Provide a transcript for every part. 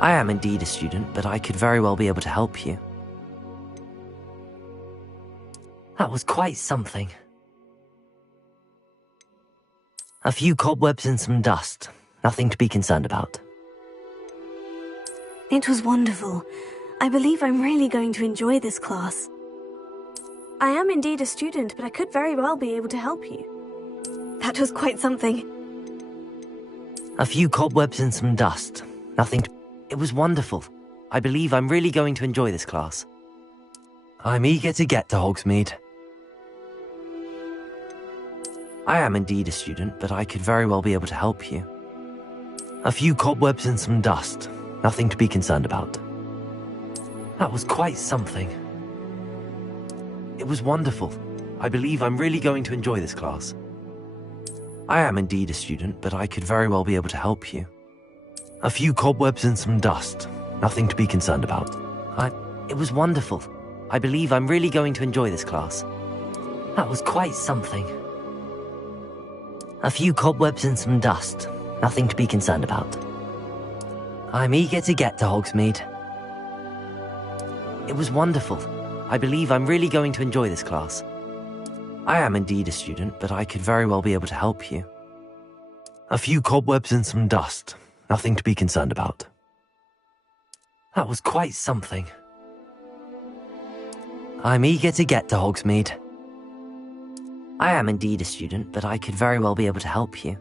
I am indeed a student, but I could very well be able to help you. That was quite something. A few cobwebs and some dust. Nothing to be concerned about. It was wonderful. I believe I'm really going to enjoy this class. I am indeed a student, but I could very well be able to help you. That was quite something. A few cobwebs and some dust. Nothing to... It was wonderful. I believe I'm really going to enjoy this class. I'm eager to get to Hogsmeade. I am indeed a student, but I could very well be able to help you. A few cobwebs and some dust. Nothing to be concerned about. That was quite something. It was wonderful. I believe I'm really going to enjoy this class. I am indeed a student, but I could very well be able to help you. A few cobwebs and some dust. Nothing to be concerned about. It was wonderful. I believe I'm really going to enjoy this class. That was quite something. A few cobwebs and some dust. Nothing to be concerned about. I'm eager to get to Hogsmeade. It was wonderful. I believe I'm really going to enjoy this class. I am indeed a student, but I could very well be able to help you. A few cobwebs and some dust. Nothing to be concerned about. That was quite something. I'm eager to get to Hogsmeade. I am indeed a student, but I could very well be able to help you.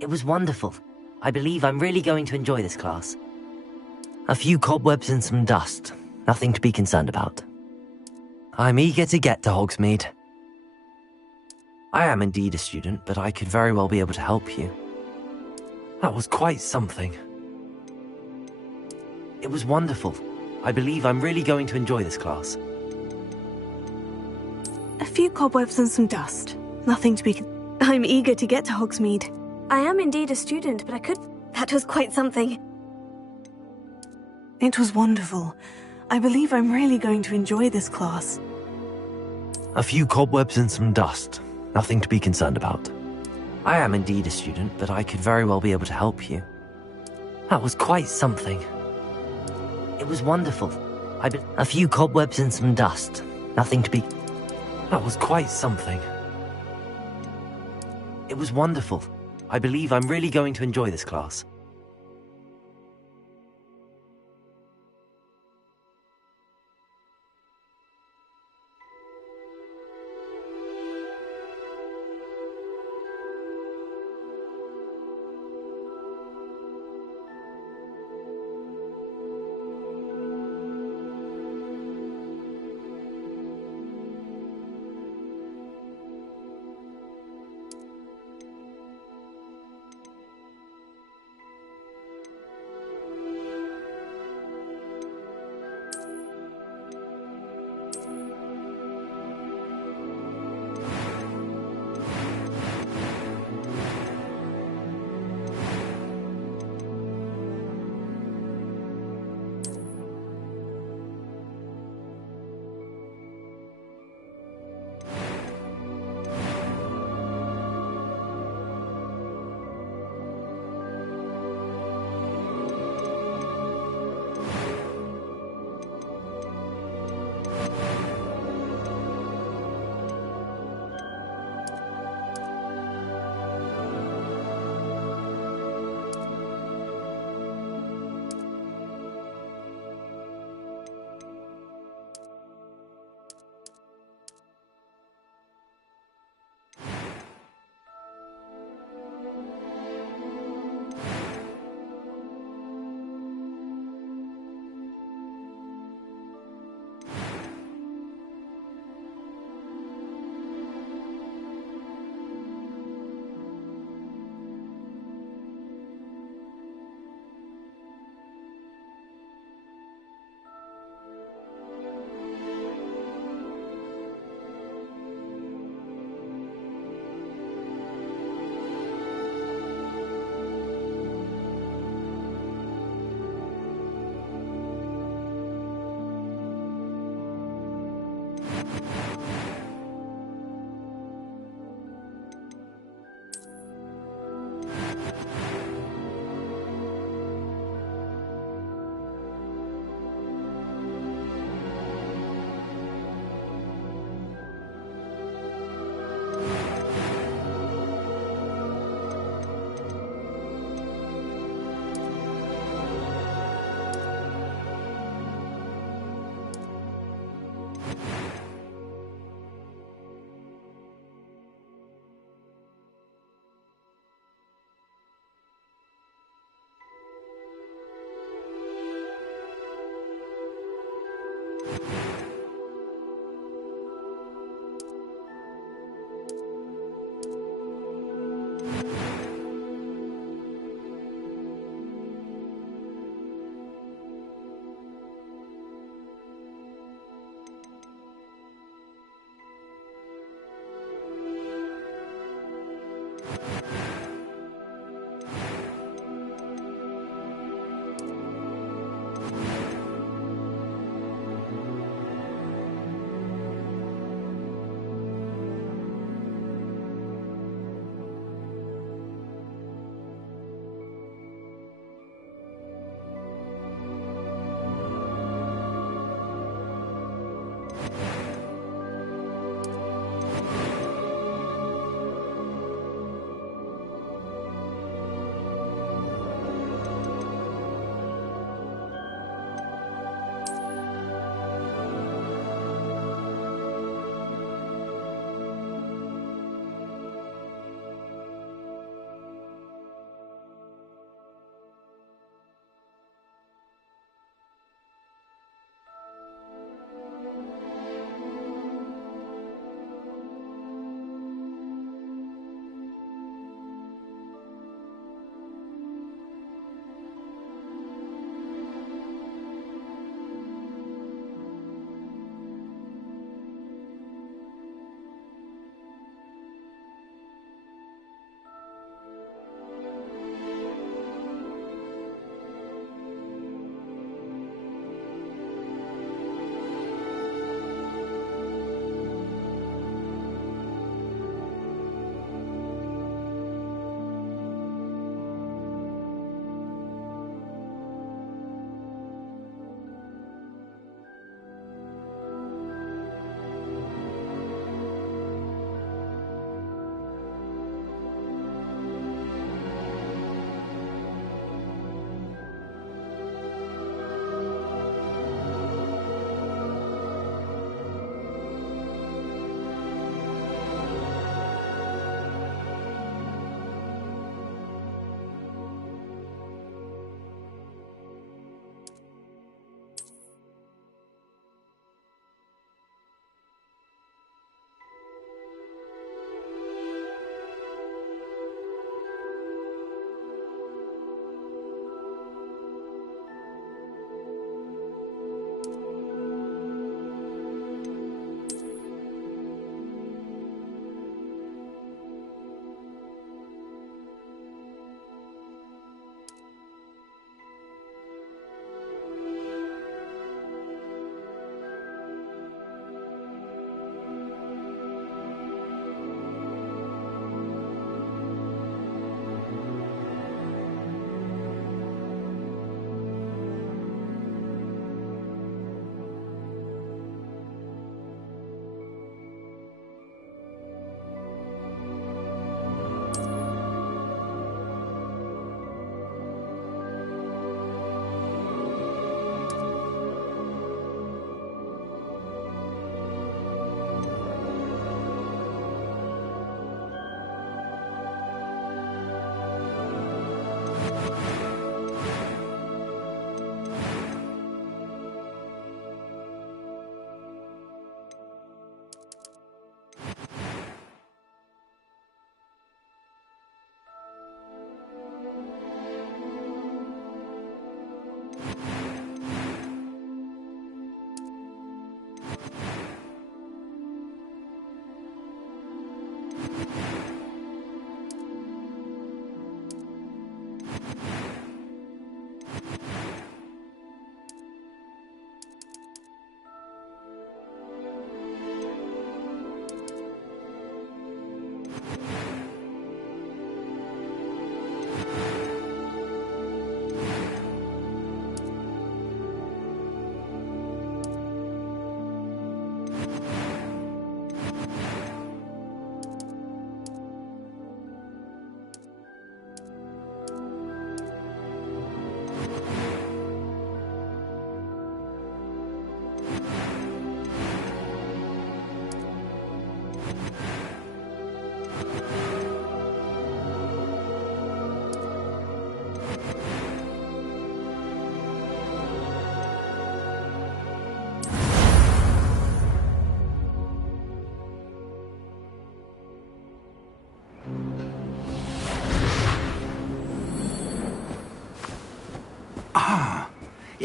It was wonderful. I believe I'm really going to enjoy this class. A few cobwebs and some dust. Nothing to be concerned about. I'm eager to get to Hogsmeade. I am indeed a student, but I could very well be able to help you. That was quite something. It was wonderful. I believe I'm really going to enjoy this class. A few cobwebs and some dust. Nothing to be... I'm eager to get to Hogsmeade. I am indeed a student, but I could... That was quite something. It was wonderful. I believe I'm really going to enjoy this class. A few cobwebs and some dust. Nothing to be concerned about. I am indeed a student, but I could very well be able to help you. That was quite something. It was wonderful. A few cobwebs and some dust. Nothing to be... That was quite something. It was wonderful. I believe I'm really going to enjoy this class.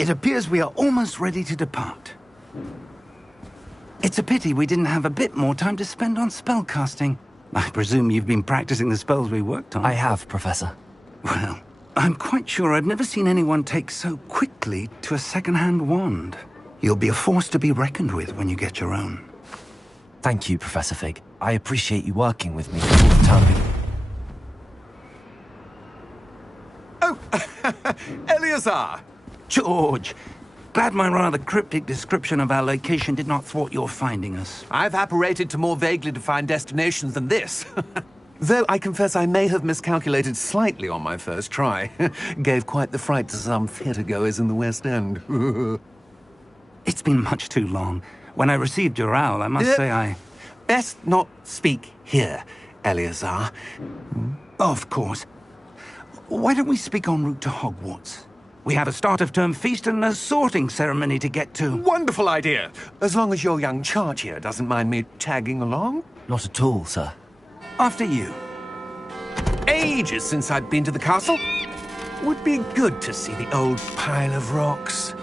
It appears we are almost ready to depart. It's a pity we didn't have a bit more time to spend on spellcasting. I presume you've been practicing the spells we worked on. I have, Professor. Well, I'm quite sure I've never seen anyone take so quickly to a second-hand wand. You'll be a force to be reckoned with when you get your own. Thank you, Professor Fig. I appreciate you working with me all the time. Oh, Eleazar! George, Glad my rather cryptic description of our location did not thwart your finding us. I've apparated to more vaguely defined destinations than this. Though I confess I may have miscalculated slightly on my first try. Gave quite the fright to some theatre-goers in the West End. It's been much too long. When I received your owl, I must say I... Best not speak here, Eleazar. Of course. Why don't we speak en route to Hogwarts? We have a start-of-term feast and a sorting ceremony to get to. Wonderful idea! As long as your young charge here doesn't mind me tagging along. Not at all, sir. After you. Ages since I'd been to the castle. Would be good to see the old pile of rocks.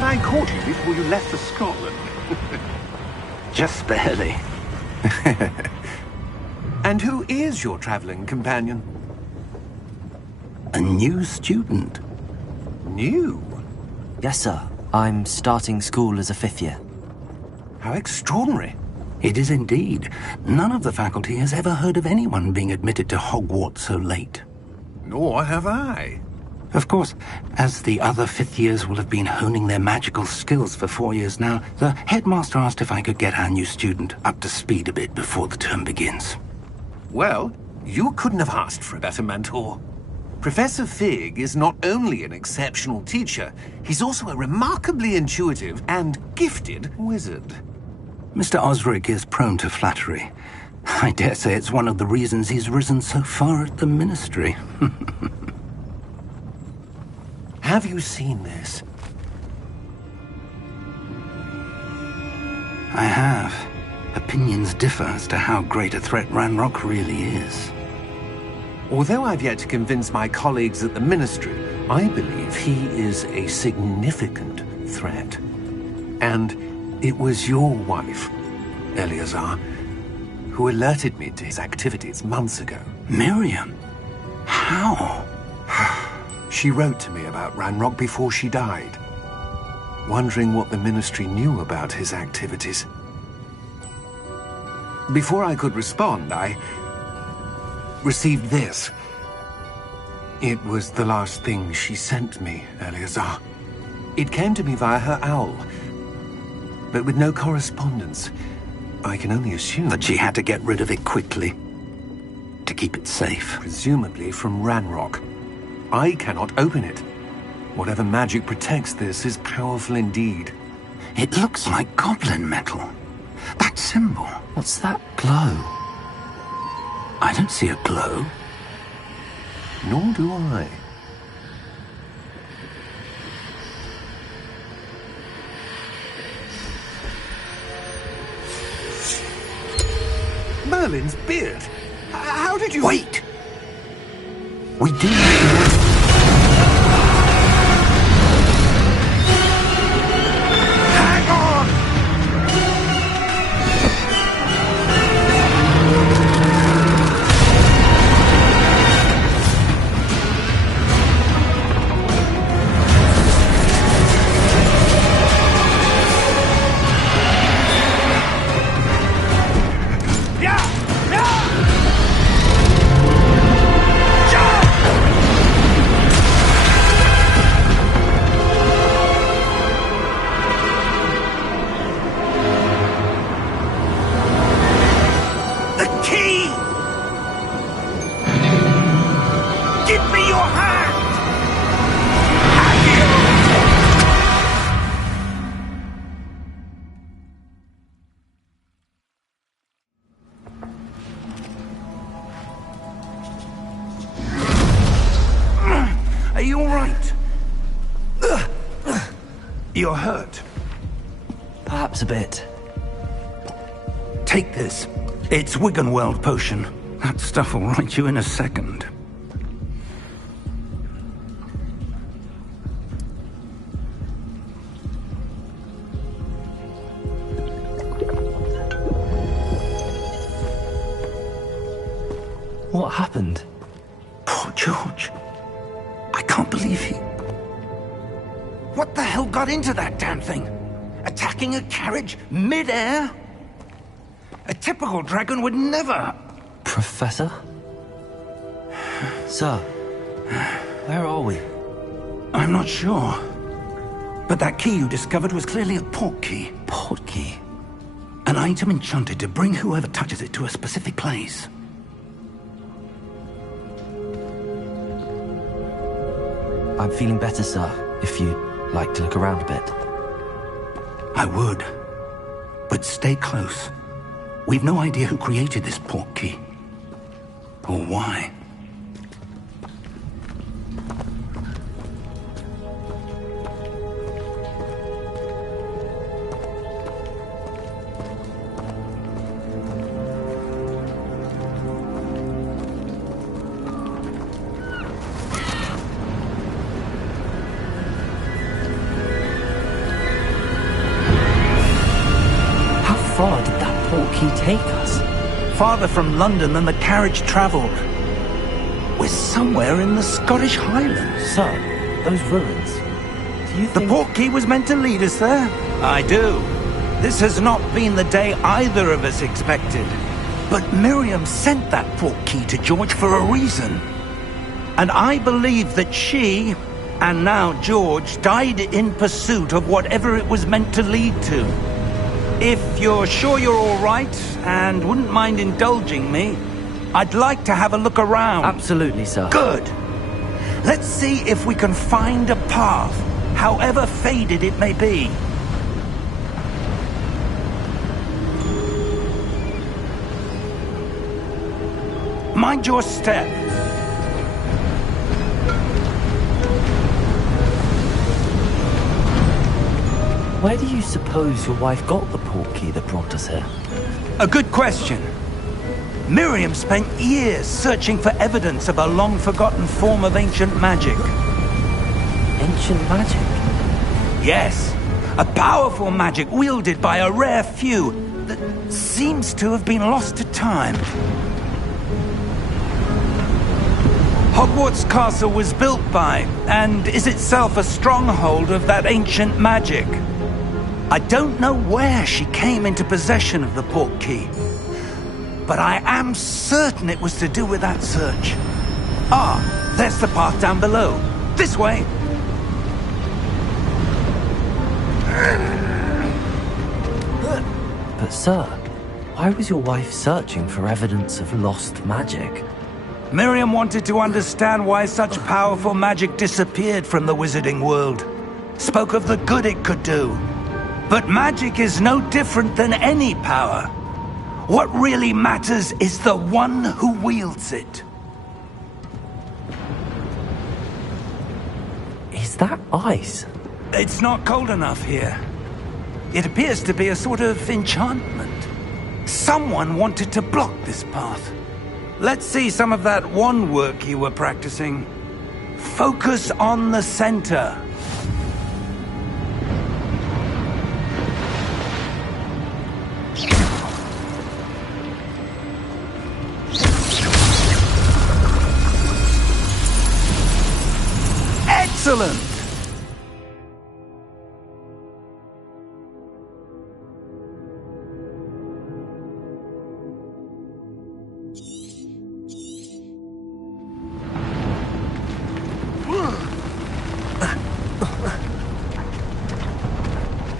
I caught you before you left for Scotland. Just barely. And who is your traveling companion? A new student. New? Yes, sir. I'm starting school as a 5th year. How extraordinary. It is indeed. None of the faculty has ever heard of anyone being admitted to Hogwarts so late. Nor have I. Of course, as the other 5th years will have been honing their magical skills for 4 years now, the headmaster asked if I could get our new student up to speed a bit before the term begins. Well, you couldn't have asked for a better mentor. Professor Fig is not only an exceptional teacher, he's also a remarkably intuitive and gifted wizard. Mr. Osric is prone to flattery. I dare say it's one of the reasons he's risen so far at the Ministry. Have you seen this? I have. Opinions differ as to how great a threat Ranrock really is. Although I've yet to convince my colleagues at the Ministry, I believe he is a significant threat. And it was your wife, Eleazar, who alerted me to his activities months ago. Miriam? How? She wrote to me about Ranrock before she died, wondering what the Ministry knew about his activities. Before I could respond, I received this. It was the last thing she sent me, Eleazar. It came to me via her owl, but with no correspondence. I can only assume That she had to get rid of it quickly, to keep it safe. presumably from Ranrock. I cannot open it. Whatever magic protects this is powerful indeed. It looks like goblin metal. That symbol. What's that glow? I don't see a glow. Nor do I. Merlin's beard. How did you... Wait! We do... Hang on! Yeah! Yeah! Jump! Give me your hand! Are you all right? You're hurt. Perhaps a bit. Take this. It's Wiggenweld potion. That stuff will right you in a second. What happened? Poor George. I can't believe he... What the hell got into that damn thing? Attacking a carriage mid-air? A typical dragon would never... Professor? Sir, where are we? I'm not sure. But that key you discovered was clearly a port key. Port key? An item enchanted to bring whoever touches it to a specific place. I'm feeling better, sir, if you'd like to look around a bit. I would. But stay close. We've no idea who created this port key. Or why. How far did that port key take us? Farther from London than the carriage travelled. We're somewhere in the Scottish Highlands. Sir, those ruins. Do you The think... port key was meant to lead us there? I do. This has not been the day either of us expected. But Miriam sent that port key to George for a reason. And I believe that she, and now George, died in pursuit of whatever it was meant to lead to. If you're sure you're all right, and wouldn't mind indulging me, I'd like to have a look around. Absolutely, sir. Good. Let's see if we can find a path, however faded it may be. Mind your step. Where do you suppose your wife got the port key that brought us here? A good question. Miriam spent years searching for evidence of a long-forgotten form of ancient magic. Ancient magic? Yes, a powerful magic wielded by a rare few that seems to have been lost to time. Hogwarts Castle was built by, and is itself a stronghold of that ancient magic. I don't know where she came into possession of the port key, but I am certain it was to do with that search. Ah, there's the path down below. This way. But sir, why was your wife searching for evidence of lost magic? Miriam wanted to understand why such powerful magic disappeared from the wizarding world. Spoke of the good it could do. But magic is no different than any power. What really matters is the one who wields it. Is that ice? It's not cold enough here. It appears to be a sort of enchantment. Someone wanted to block this path. Let's see some of that wand work you were practicing. Focus on the center. Excellent!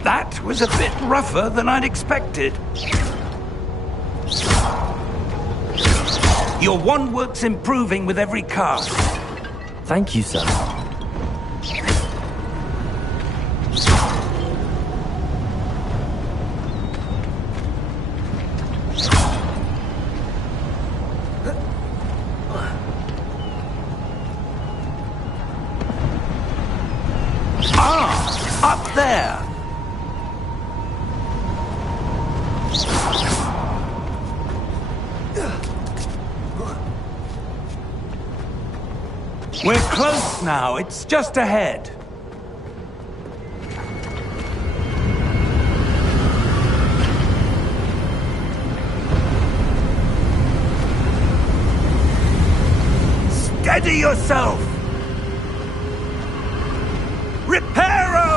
That was a bit rougher than I'd expected. Your wand work's improving with every cast. Thank you, sir. Up there! We're close now. It's just ahead. Steady yourself! Reparo!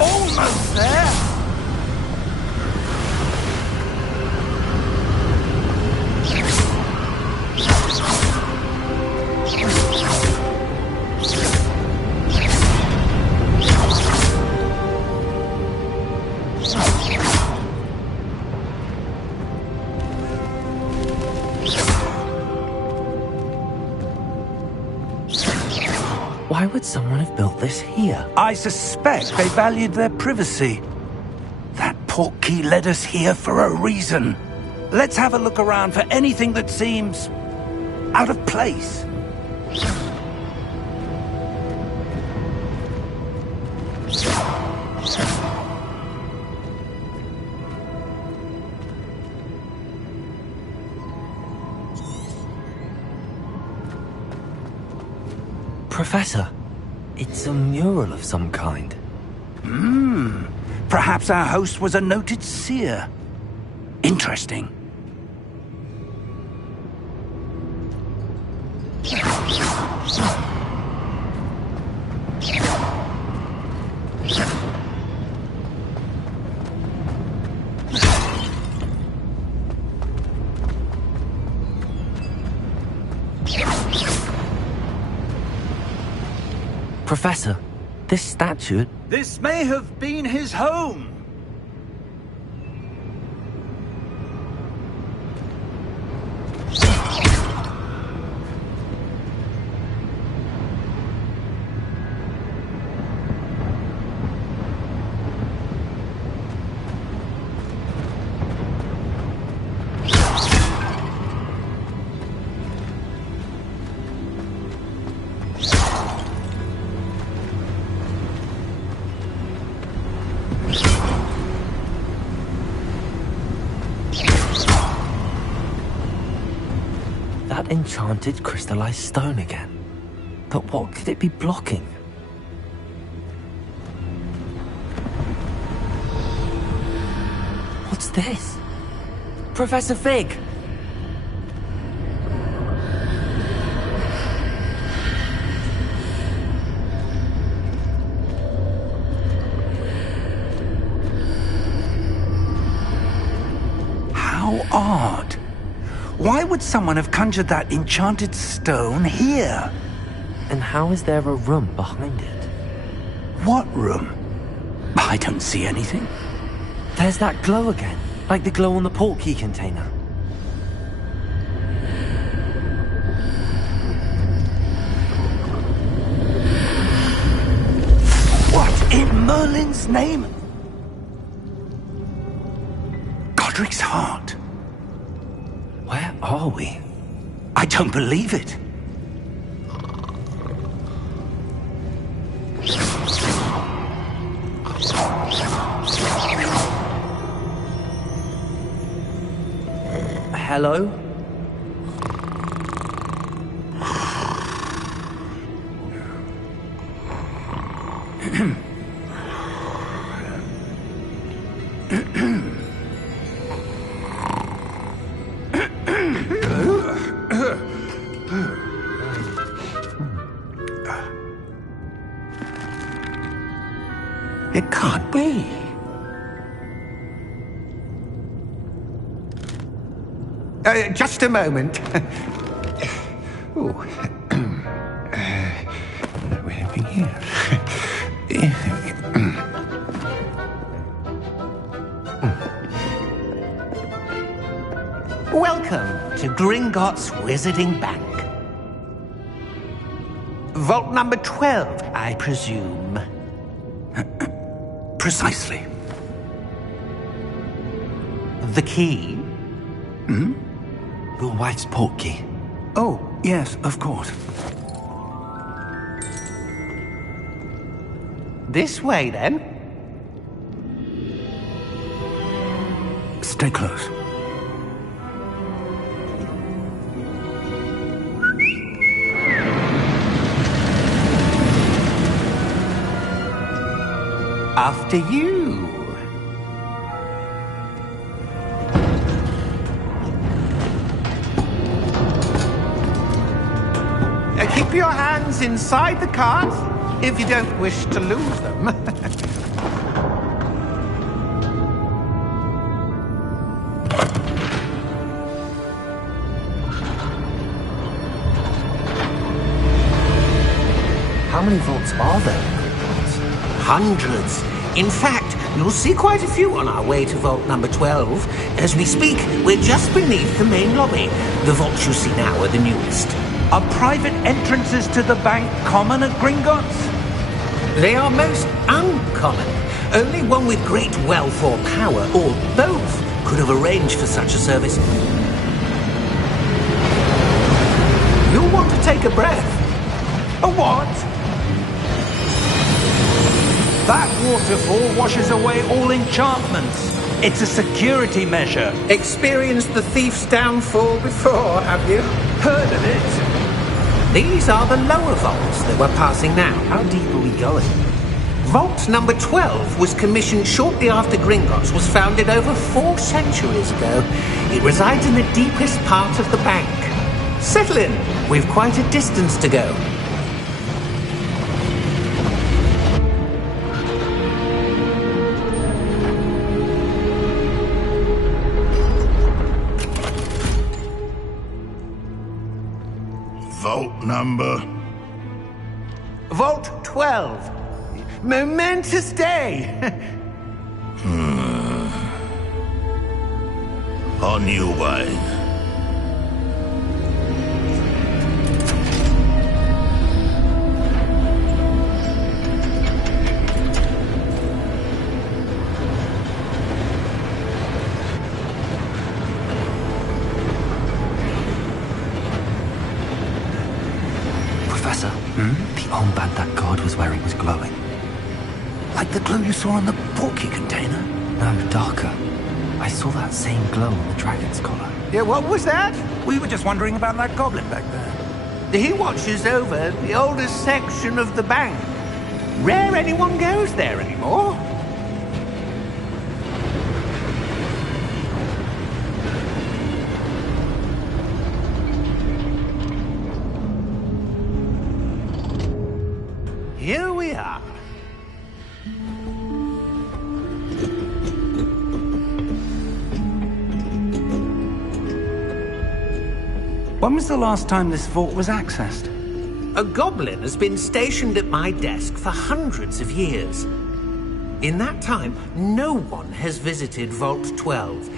Almost there! Why would someone have built this here? I suspect they valued their privacy. That portkey led us here for a reason. Let's have a look around for anything that seems out of place. Professor, it's a mural of some kind. Perhaps our host was a noted seer. Interesting. Professor, this statue... This may have been his home. That enchanted crystallized stone again. But what could it be blocking? What's this? Professor Fig! How odd. Why would someone have conjured that enchanted stone here? And how is there a room behind it? What room? I don't see anything. There's that glow again, like the glow on the portkey container. What in Merlin's name? Godric's heart. Where are we? I don't believe it. Hello? It can't be. Just a moment. Ooh. Where are we here? Welcome to Gringotts Wizarding Bank. Vault number 12, I presume. Precisely. The key? Hmm? Your wife's portkey. Oh, yes, of course. This way, then. Stay close. After you. Keep your hands inside the cart if you don't wish to lose them. How many vaults are there? Hundreds. In fact, you'll see quite a few on our way to vault number 12. As we speak, we're just beneath the main lobby. The vaults you see now are the newest. Are private entrances to the bank common at Gringotts? They are most uncommon. Only one with great wealth or power, or both, could have arranged for such a service. You'll want to take a breath. A what? That waterfall washes away all enchantments. It's a security measure. Experienced the thief's downfall before, have you? Heard of it? These are the lower vaults that we're passing now. How deep are we going? Vault number 12 was commissioned shortly after Gringotts was founded over 4 centuries ago. It resides in the deepest part of the bank. Settle in. We've quite a distance to go. Vault number? Vault 12. Momentous day. On your way. Professor, the armband that guard was wearing was glowing. Like the glow you saw on the portkey container? No, darker. I saw that same glow on the dragon's collar. Yeah, what was that? We were just wondering about that goblin back there. He watches over the oldest section of the bank. Rare anyone goes there anymore. Here we are. When was the last time this vault was accessed? A goblin has been stationed at my desk for hundreds of years. In that time, no one has visited Vault 12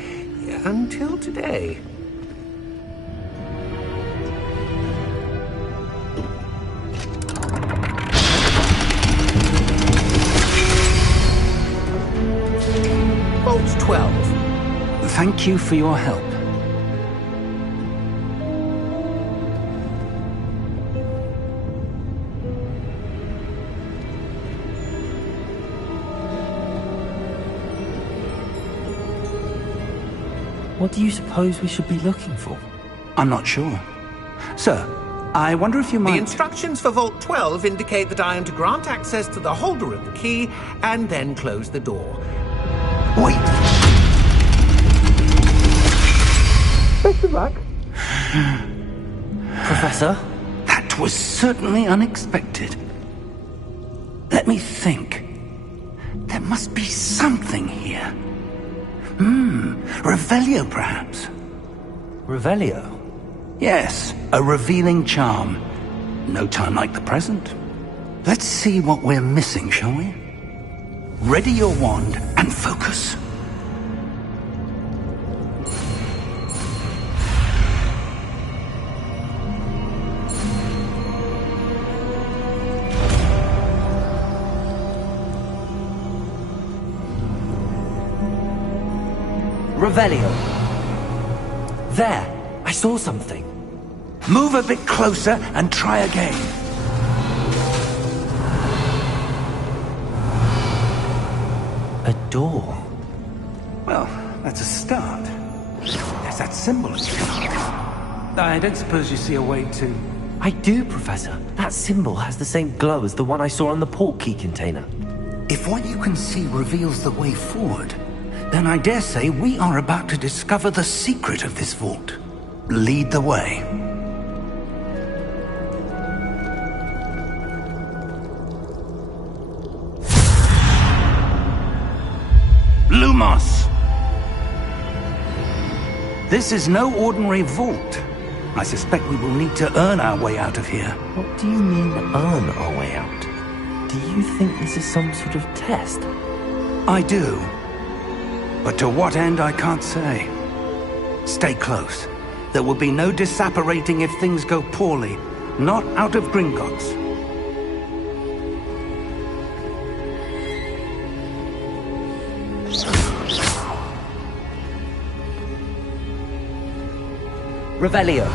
until today. Vault 12. Thank you for your help. What do you suppose we should be looking for? I'm not sure. Sir, I wonder if you might... The instructions for Vault 12 indicate that I am to grant access to the holder of the key and then close the door. Wait! Best of luck. Professor? That was certainly unexpected. Let me think. There must be something here. Revelio, perhaps. Revelio? Yes, a revealing charm. No time like the present. Let's see what we're missing, shall we? Ready your wand and focus. Revelio. There, I saw something. Move a bit closer and try again. A door. Well, that's a start. There's that symbol again. I don't suppose you see a way to... I do, Professor. That symbol has the same glow as the one I saw on the portkey container. If what you can see reveals the way forward, then I dare say we are about to discover the secret of this vault. Lead the way. Lumos! This is no ordinary vault. I suspect we will need to earn our way out of here. What do you mean, earn our way out? Do you think this is some sort of test? I do. But to what end, I can't say. Stay close. There will be no disapparating if things go poorly. Not out of Gringotts. Revelio.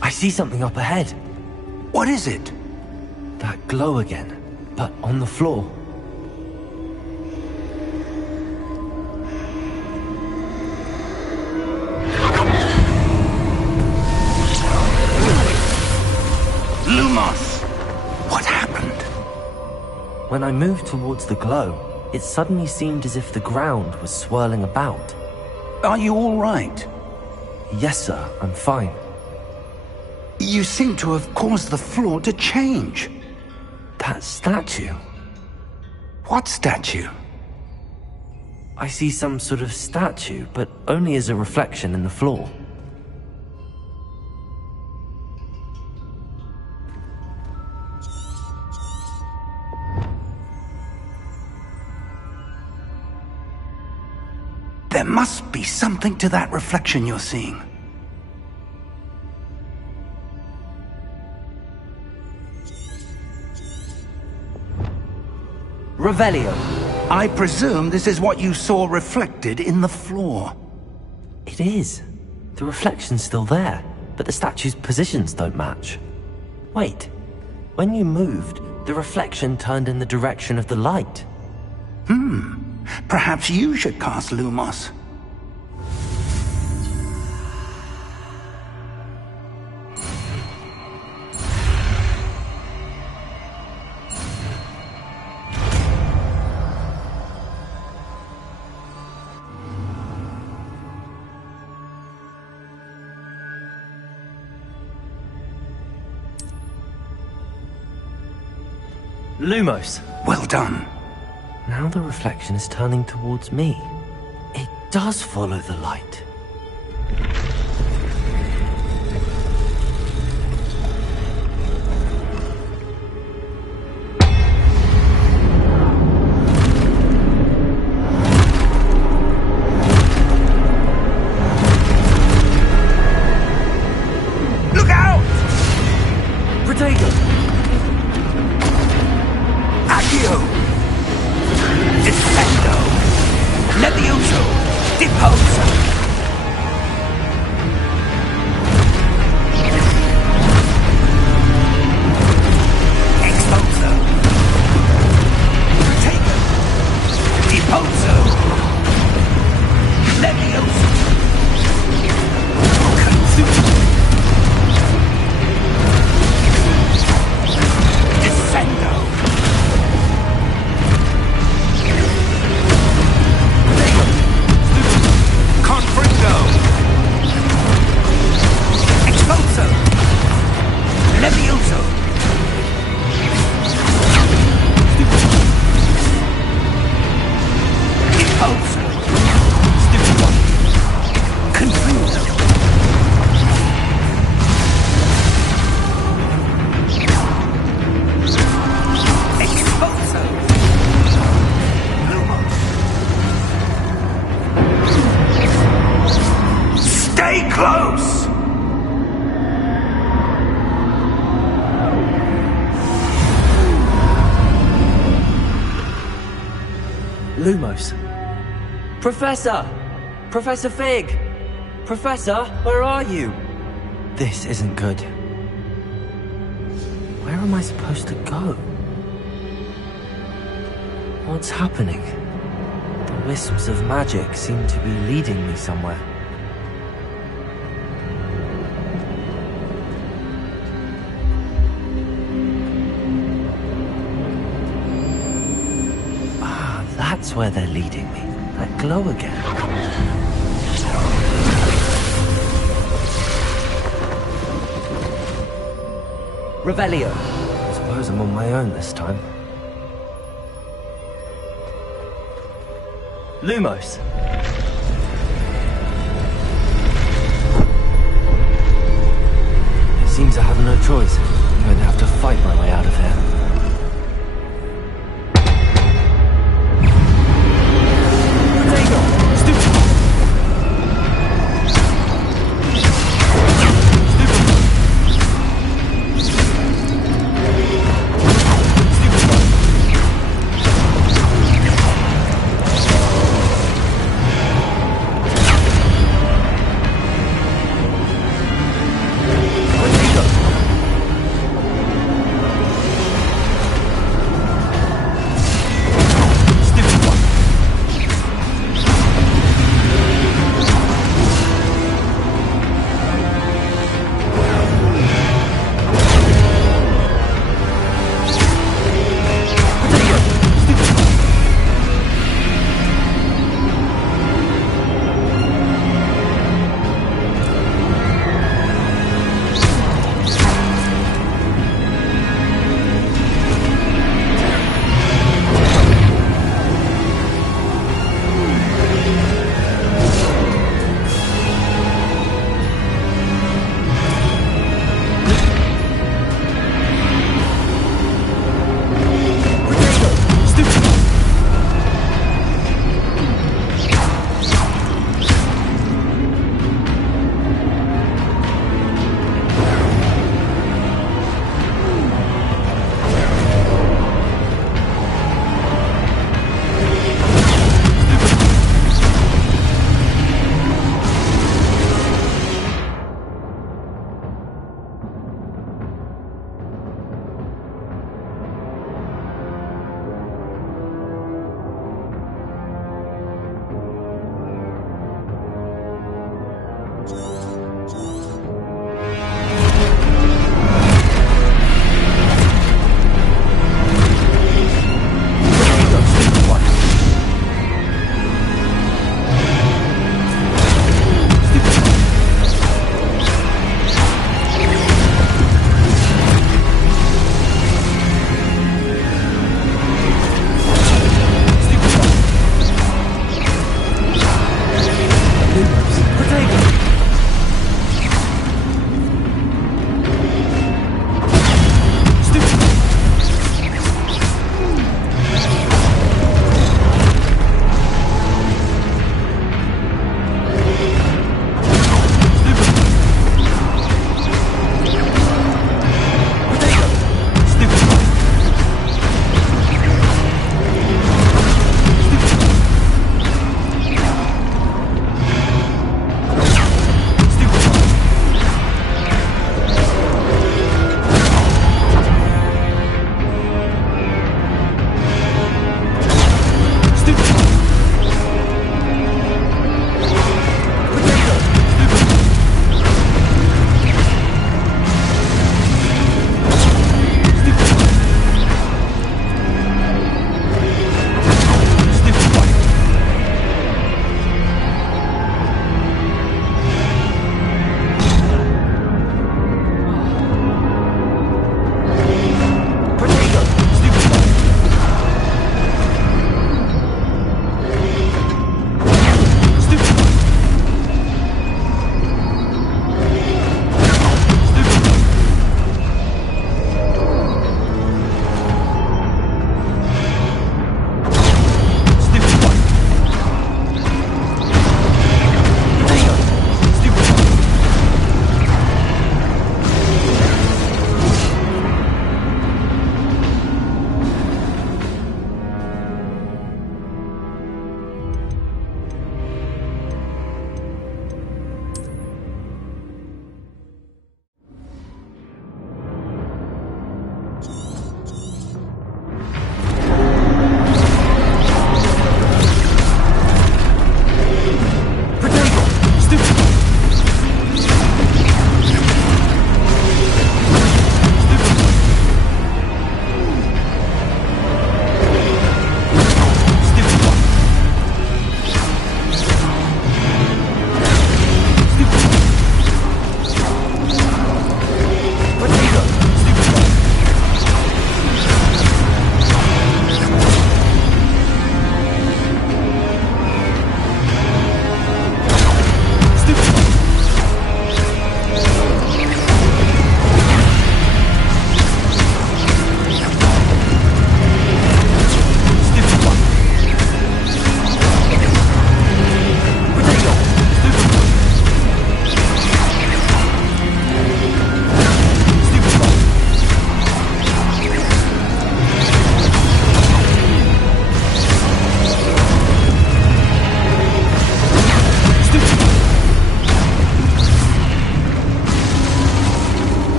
I see something up ahead. What is it? That glow again, but on the floor. Lumos! What happened? When I moved towards the glow, it suddenly seemed as if the ground was swirling about. Are you all right? Yes, sir, I'm fine. You seem to have caused the floor to change. That statue. What statue? I see some sort of statue, but only as a reflection in the floor. There must be something to that reflection you're seeing. Revelio. I presume this is what you saw reflected in the floor. It is. The reflection's still there, but the statue's positions don't match. Wait. When you moved, the reflection turned in the direction of the light. Perhaps you should cast Lumos. Lumos. Well done. Now the reflection is turning towards me. It does follow the light. Look out! Protego! Accio! Defendo! Levioso! Deposa! Exposo! Protego! Deposo! Levioso! Okatsuki! Descendo! Confringo! Expulso! Levioso! Lumos. Professor! Professor Fig! Professor, where are you? This isn't good. Where am I supposed to go? What's happening? The wisps of magic seem to be leading me somewhere. Ah, that's where they're leading me. That glow again. Revelio. I suppose I'm on my own this time. Lumos. It seems I have no choice. I'm going to have to fight my way out of here.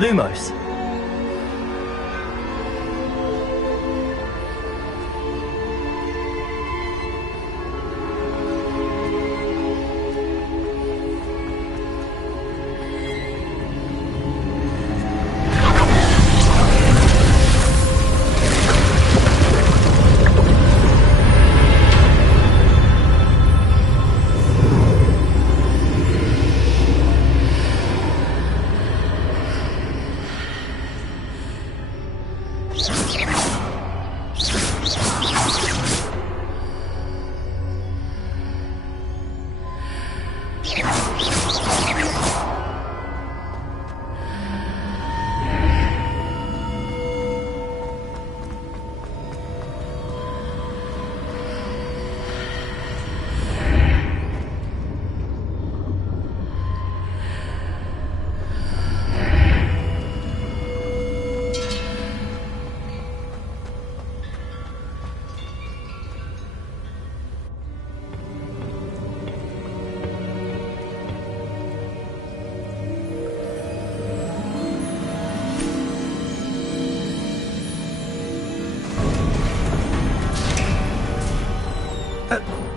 Lumos.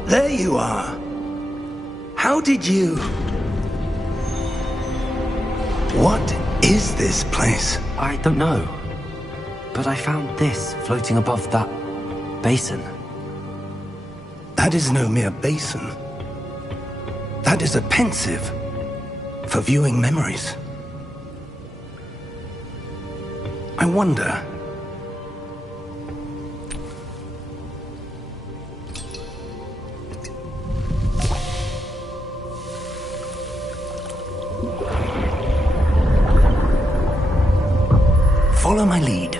There you are. How did you... What is this place? I don't know. But I found this floating above that basin. That is no mere basin. That is a pensive for viewing memories. I wonder... Follow my lead.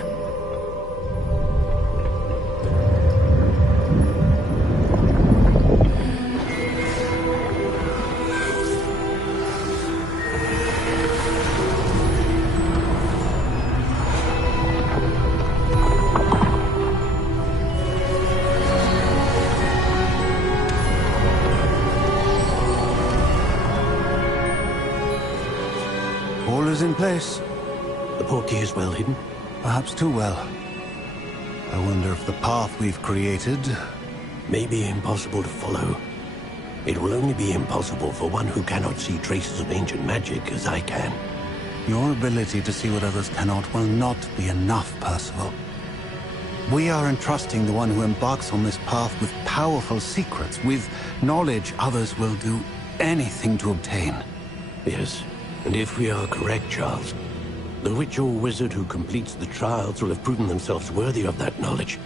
All is in place. The portkey is well hidden. Perhaps too well. I wonder if the path we've created... May be impossible to follow. It will only be impossible for one who cannot see traces of ancient magic as I can. Your ability to see what others cannot will not be enough, Percival. We are entrusting the one who embarks on this path with powerful secrets, with knowledge others will do anything to obtain. Yes, and if we are correct, Charles, the witch or wizard who completes the trials will have proven themselves worthy of that knowledge,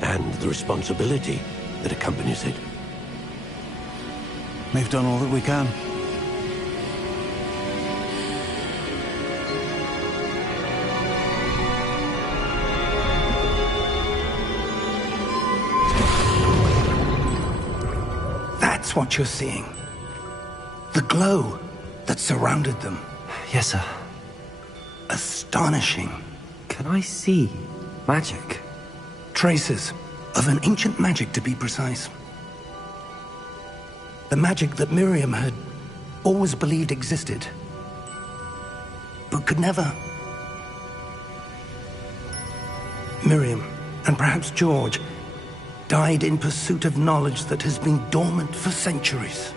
and the responsibility that accompanies it. We've done all that we can. That's what you're seeing. The glow that surrounded them. Yes, sir. Astonishing. Can I see magic? Traces of an ancient magic, to be precise. The magic that Miriam had always believed existed, but could never. Miriam, and perhaps George, died in pursuit of knowledge that has been dormant for centuries.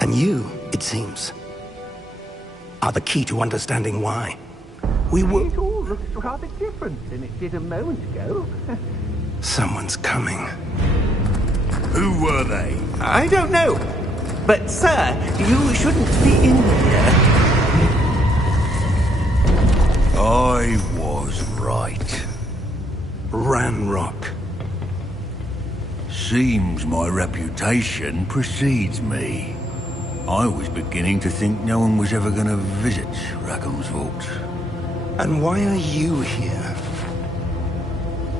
And you, it seems, are the key to understanding why. It all looks rather different than it did a moment ago. Someone's coming. Who were they? I don't know. But, sir, you shouldn't be in here. I was right. Ranrock. Seems my reputation precedes me. I was beginning to think no one was ever going to visit Rackham's vault. And why are you here?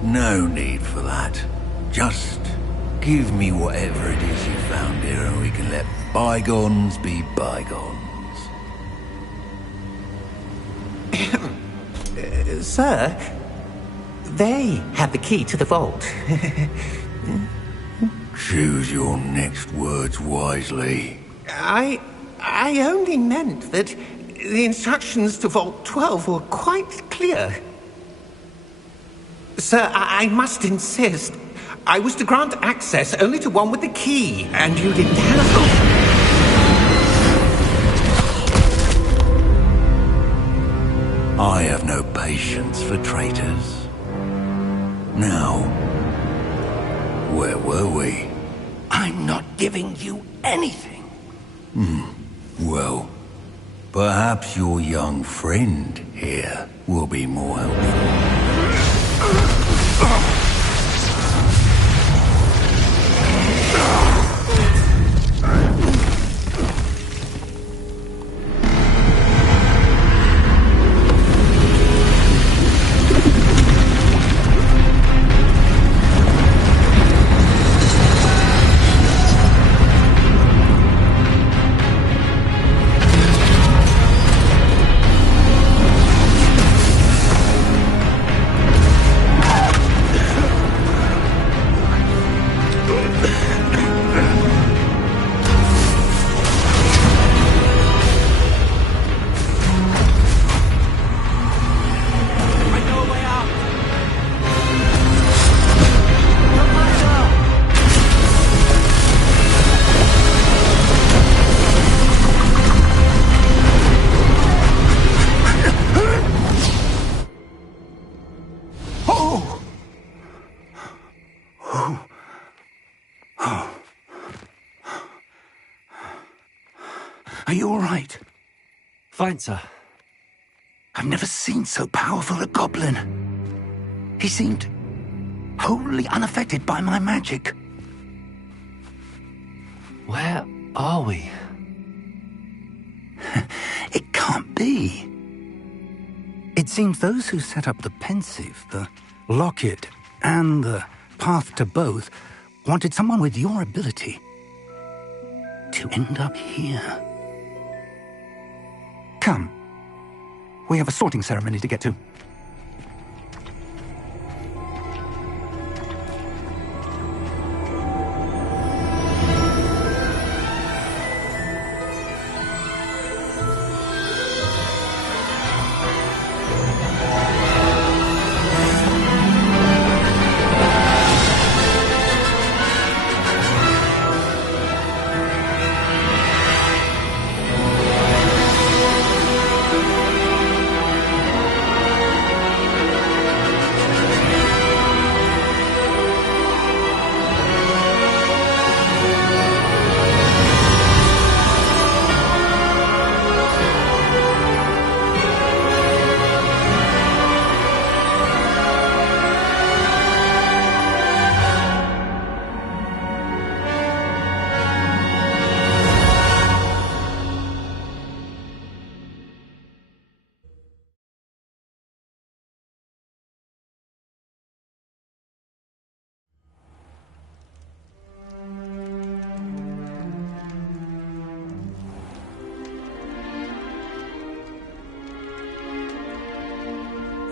No need for that. Just give me whatever it is you found here and we can let bygones be bygones. Sir, they have the key to the vault. Choose your next words wisely. I only meant that The instructions to Vault 12 were quite clear. Sir, I must insist. I was to grant access only to one with the key, and you didn't have... I have no patience for traitors. Now, where were we? I'm not giving you anything. Well, perhaps your young friend here will be more helpful. Are you all right? Fine, sir. I've never seen so powerful a goblin. He seemed wholly unaffected by my magic. Where are we? It can't be. It seems those who set up the pensive, the locket, and the path to both wanted someone with your ability to end up here. Come. We have a sorting ceremony to get to.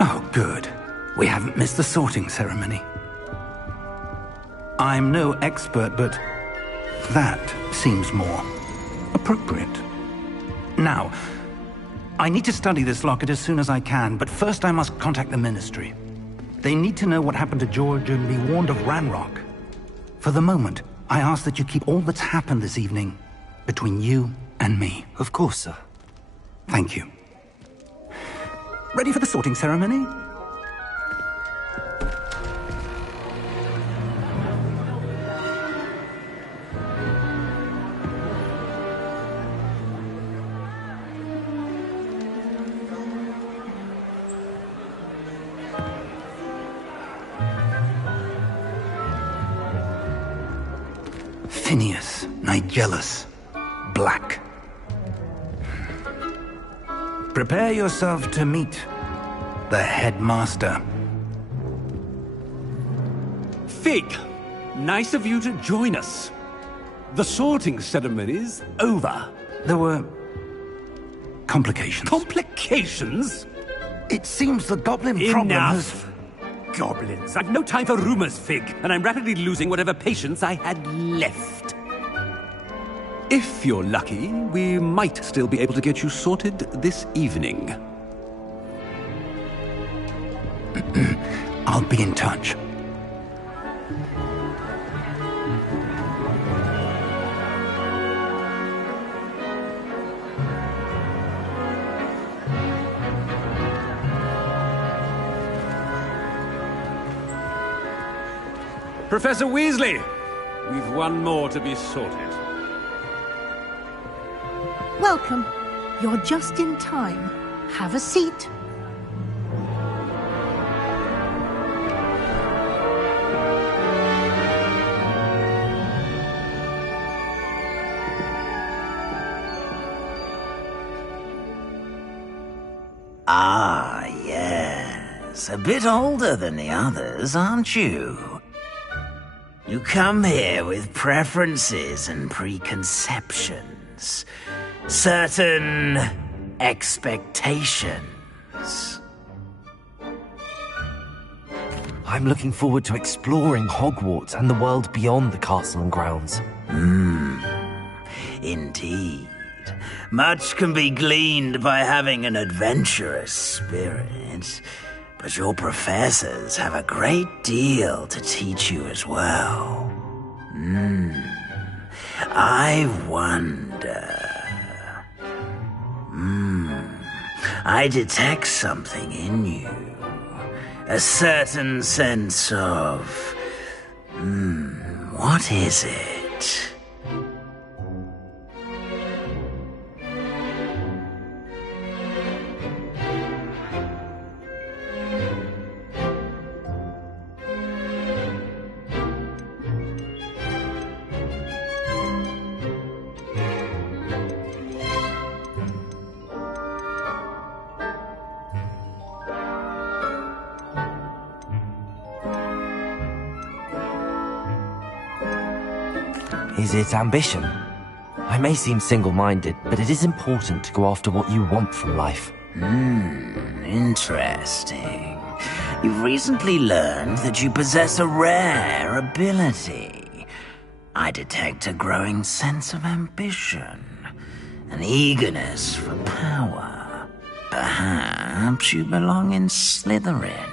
Oh, good. We haven't missed the sorting ceremony. I'm no expert, but that seems more appropriate. Now, I need to study this locket as soon as I can, but first I must contact the Ministry. They need to know what happened to George and be warned of Ranrock. For the moment, I ask that you keep all that's happened this evening between you and me. Of course, sir. Thank you. Ready for the sorting ceremony? Phineas, Nigellus, Black. Prepare yourself to meet the headmaster. Fig, nice of you to join us. The sorting ceremony's over. There were complications. Complications? It seems the goblin problem has... Enough! Goblins. I've no time for rumors, Fig, and I'm rapidly losing whatever patience I had left. If you're lucky, we might still be able to get you sorted this evening. I'll be in touch. Professor Weasley, we've one more to be sorted. Welcome. You're just in time. Have a seat. Ah, yes. A bit older than the others, aren't you? You come here with preferences and preconceptions. Certain expectations. I'm looking forward to exploring Hogwarts and the world beyond the castle and grounds. Indeed. Much can be gleaned by having an adventurous spirit, but your professors have a great deal to teach you as well. I wonder... I detect something in you. A certain sense of... what is it? Is it ambition? I may seem single-minded, but it is important to go after what you want from life. Interesting. You've recently learned that you possess a rare ability. I detect a growing sense of ambition, an eagerness for power. Perhaps you belong in Slytherin.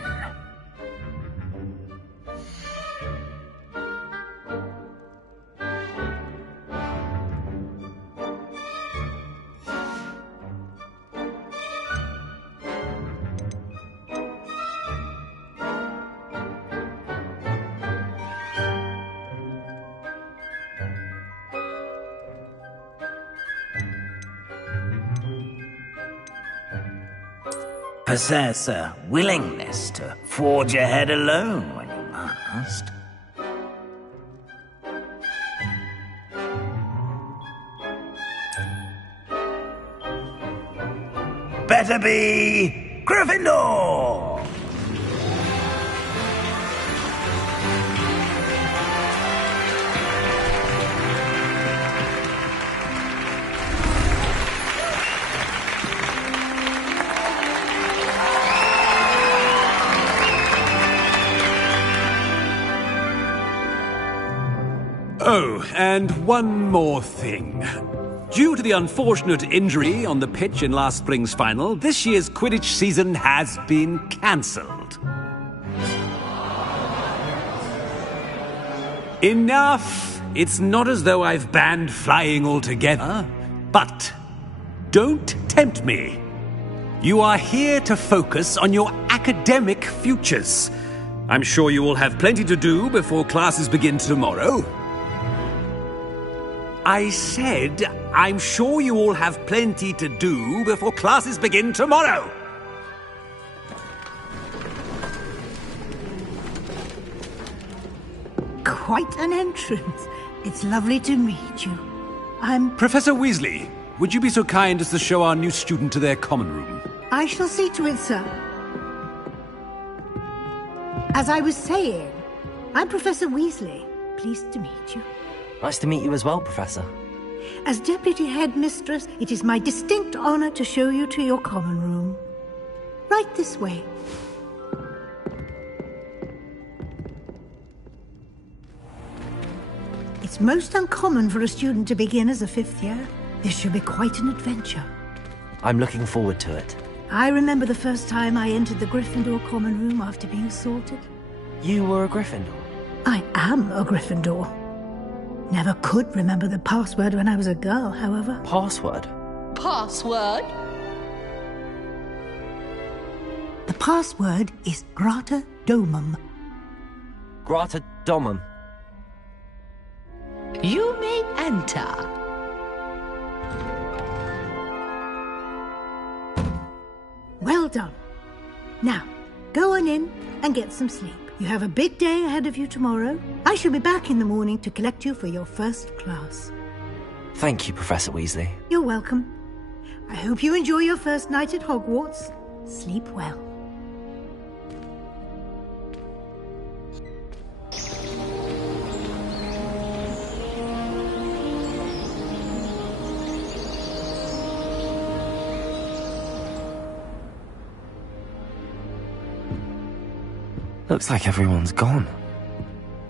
Possess a willingness to forge ahead alone when you must. Better be Gryffindor! Oh, and one more thing. Due to the unfortunate injury on the pitch in last spring's final, this year's Quidditch season has been cancelled. Enough! It's not as though I've banned flying altogether, but don't tempt me. You are here to focus on your academic futures. I'm sure you will have plenty to do before classes begin tomorrow. I said, I'm sure you all have plenty to do before classes begin tomorrow. Quite an entrance. It's lovely to meet you. I'm... Professor Weasley, would you be so kind as to show our new student to their common room? I shall see to it, sir. As I was saying, I'm Professor Weasley. Pleased to meet you. Nice to meet you as well, Professor. As Deputy Headmistress, it is my distinct honor to show you to your common room. Right this way. It's It's most uncommon for a student to begin as a 5th year. This should be quite an adventure. I'm looking forward to it. I remember the first time I entered the Gryffindor common room after being assaulted. You were a Gryffindor? I am a Gryffindor. Never could remember the password when I was a girl, however. Password? Password? The password is Grata Domum. Grata Domum. You may enter. Well done. Now, go on in and get some sleep. You have a big day ahead of you tomorrow. I shall be back in the morning to collect you for your first class. Thank you, Professor Weasley. You're welcome. I hope you enjoy your first night at Hogwarts. Sleep well. Looks like everyone's gone.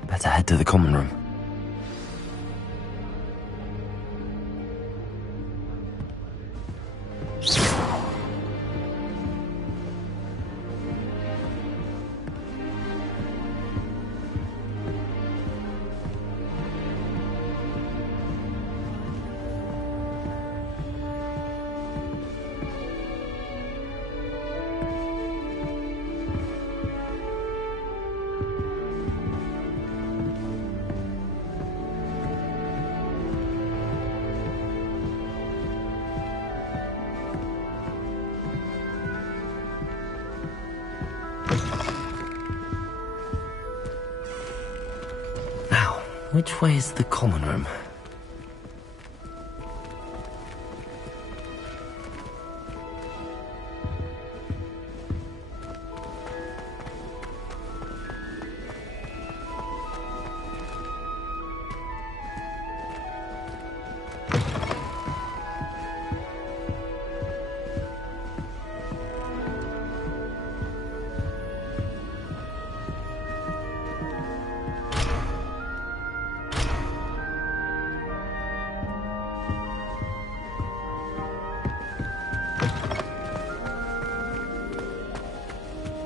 Better head to the common room. Which way is the common room?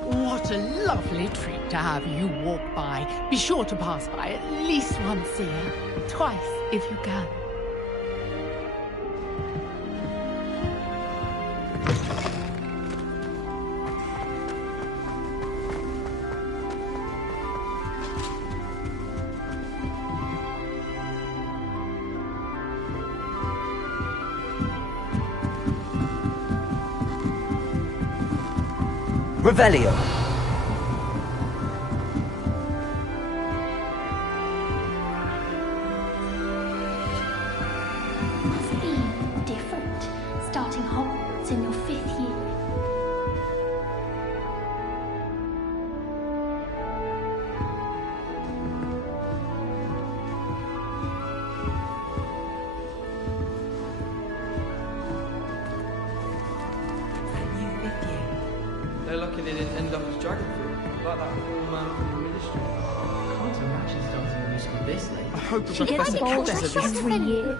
What a lovely treat to have you walk by. Be sure to pass by at least once a year. Twice, if you can. Revelio. Must be different, starting Hogwarts in your 5th year. They're lucky they didn't end up as dragon fruit, like that poor man from the ministry. I can't imagine starting a new school this late. I hope She gets older every year.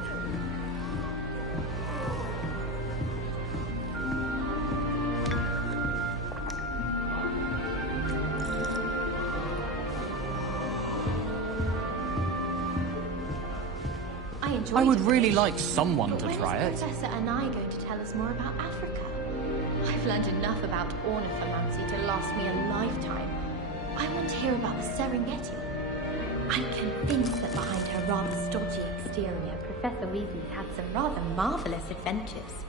I would really like someone to try it. Professor and I going to tell us more about Africa. I've learned enough about ornithomancy to last me a lifetime. I want to hear about the Serengeti. I'm convinced that behind her rather stodgy exterior, Professor Weasley's had some rather marvellous adventures.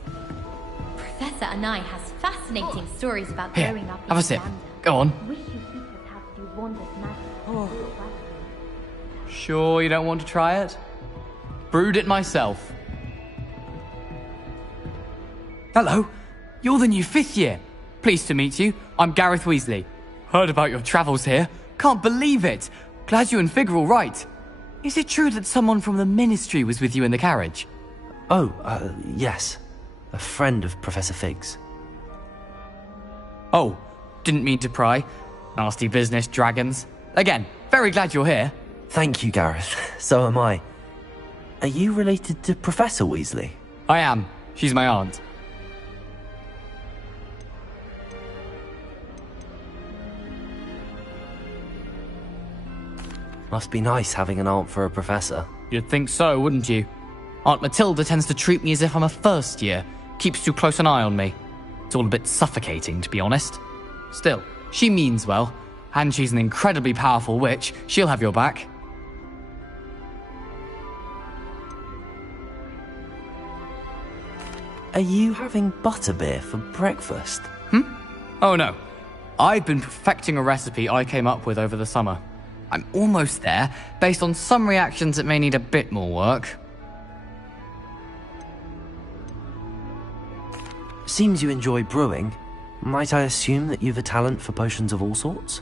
Professor Anai has fascinating stories about Here, growing up in have a sip. Uganda. Go on. Wish you secrets have to do wonders magic. Sure you don't want to try it? Brewed it myself. Hello. You're the new 5th year. Pleased to meet you. I'm Gareth Weasley. Heard about your travels here. Can't believe it. Glad you and Fig are all right. Is it true that someone from the Ministry was with you in the carriage? Oh, yes. A friend of Professor Fig's. Oh, didn't mean to pry. Nasty business, dragons. Again, very glad you're here. Thank you, Gareth. So am I. Are you related to Professor Weasley? I am. She's my aunt. Must be nice having an aunt for a professor. You'd think so, wouldn't you? Aunt Matilda tends to treat me as if I'm a first year. Keeps too close an eye on me. It's all a bit suffocating, to be honest. Still, she means well. And she's an incredibly powerful witch. She'll have your back. Are you having butterbeer for breakfast? Oh no. I've been perfecting a recipe I came up with over the summer. I'm almost there, based on some reactions that may need a bit more work. Seems you enjoy brewing. Might I assume that you've a talent for potions of all sorts?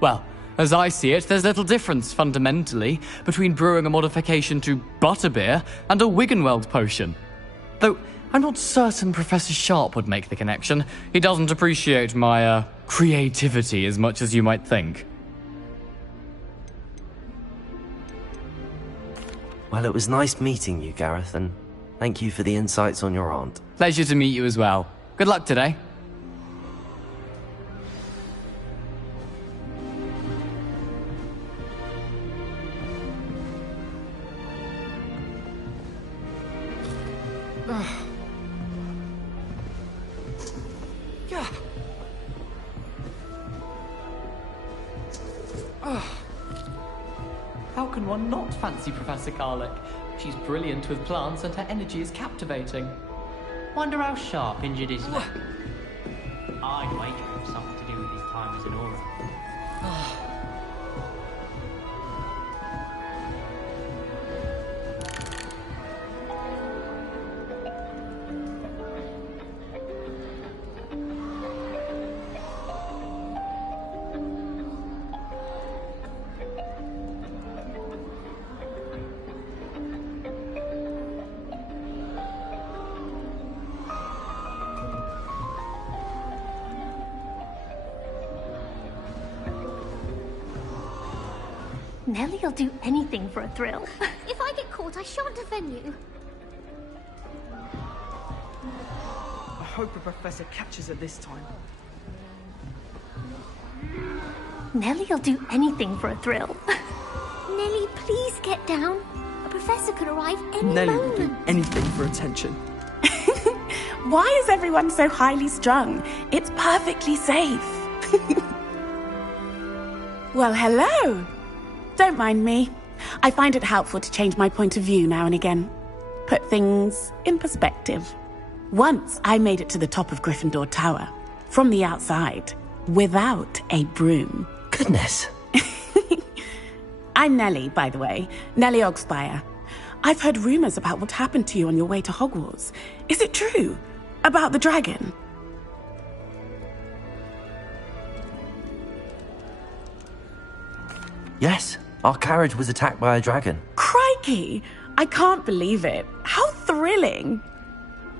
Well, as I see it, there's little difference, fundamentally, between brewing a modification to butterbeer and a Wiggenweld potion. Though, I'm not certain Professor Sharp would make the connection. He doesn't appreciate my, creativity as much as you might think. Well, it was nice meeting you, Gareth, and thank you for the insights on your aunt. Pleasure to meet you as well. Good luck today. How can one not fancy Professor Garlick? She's brilliant with plants and her energy is captivating. Wonder how Sharp injured his leg. I'd wager it was something to do with his time as an aura. Nellie'll do anything for a thrill. If I get caught, I shan't defend you. I hope the professor catches her this time. Nellie'll do anything for a thrill. Nellie, please get down. A professor could arrive any Nellie moment. will do anything for attention. Why is everyone so highly strung? It's perfectly safe. Well, hello. Don't mind me. I find it helpful to change my point of view now and again. Put things in perspective. Once I made it to the top of Gryffindor Tower, from the outside, without a broom. Goodness. I'm Nellie, by the way. Nellie Ogspire. I've heard rumors about what happened to you on your way to Hogwarts. Is it true? About the dragon? Yes, our carriage was attacked by a dragon. Crikey! I can't believe it. How thrilling!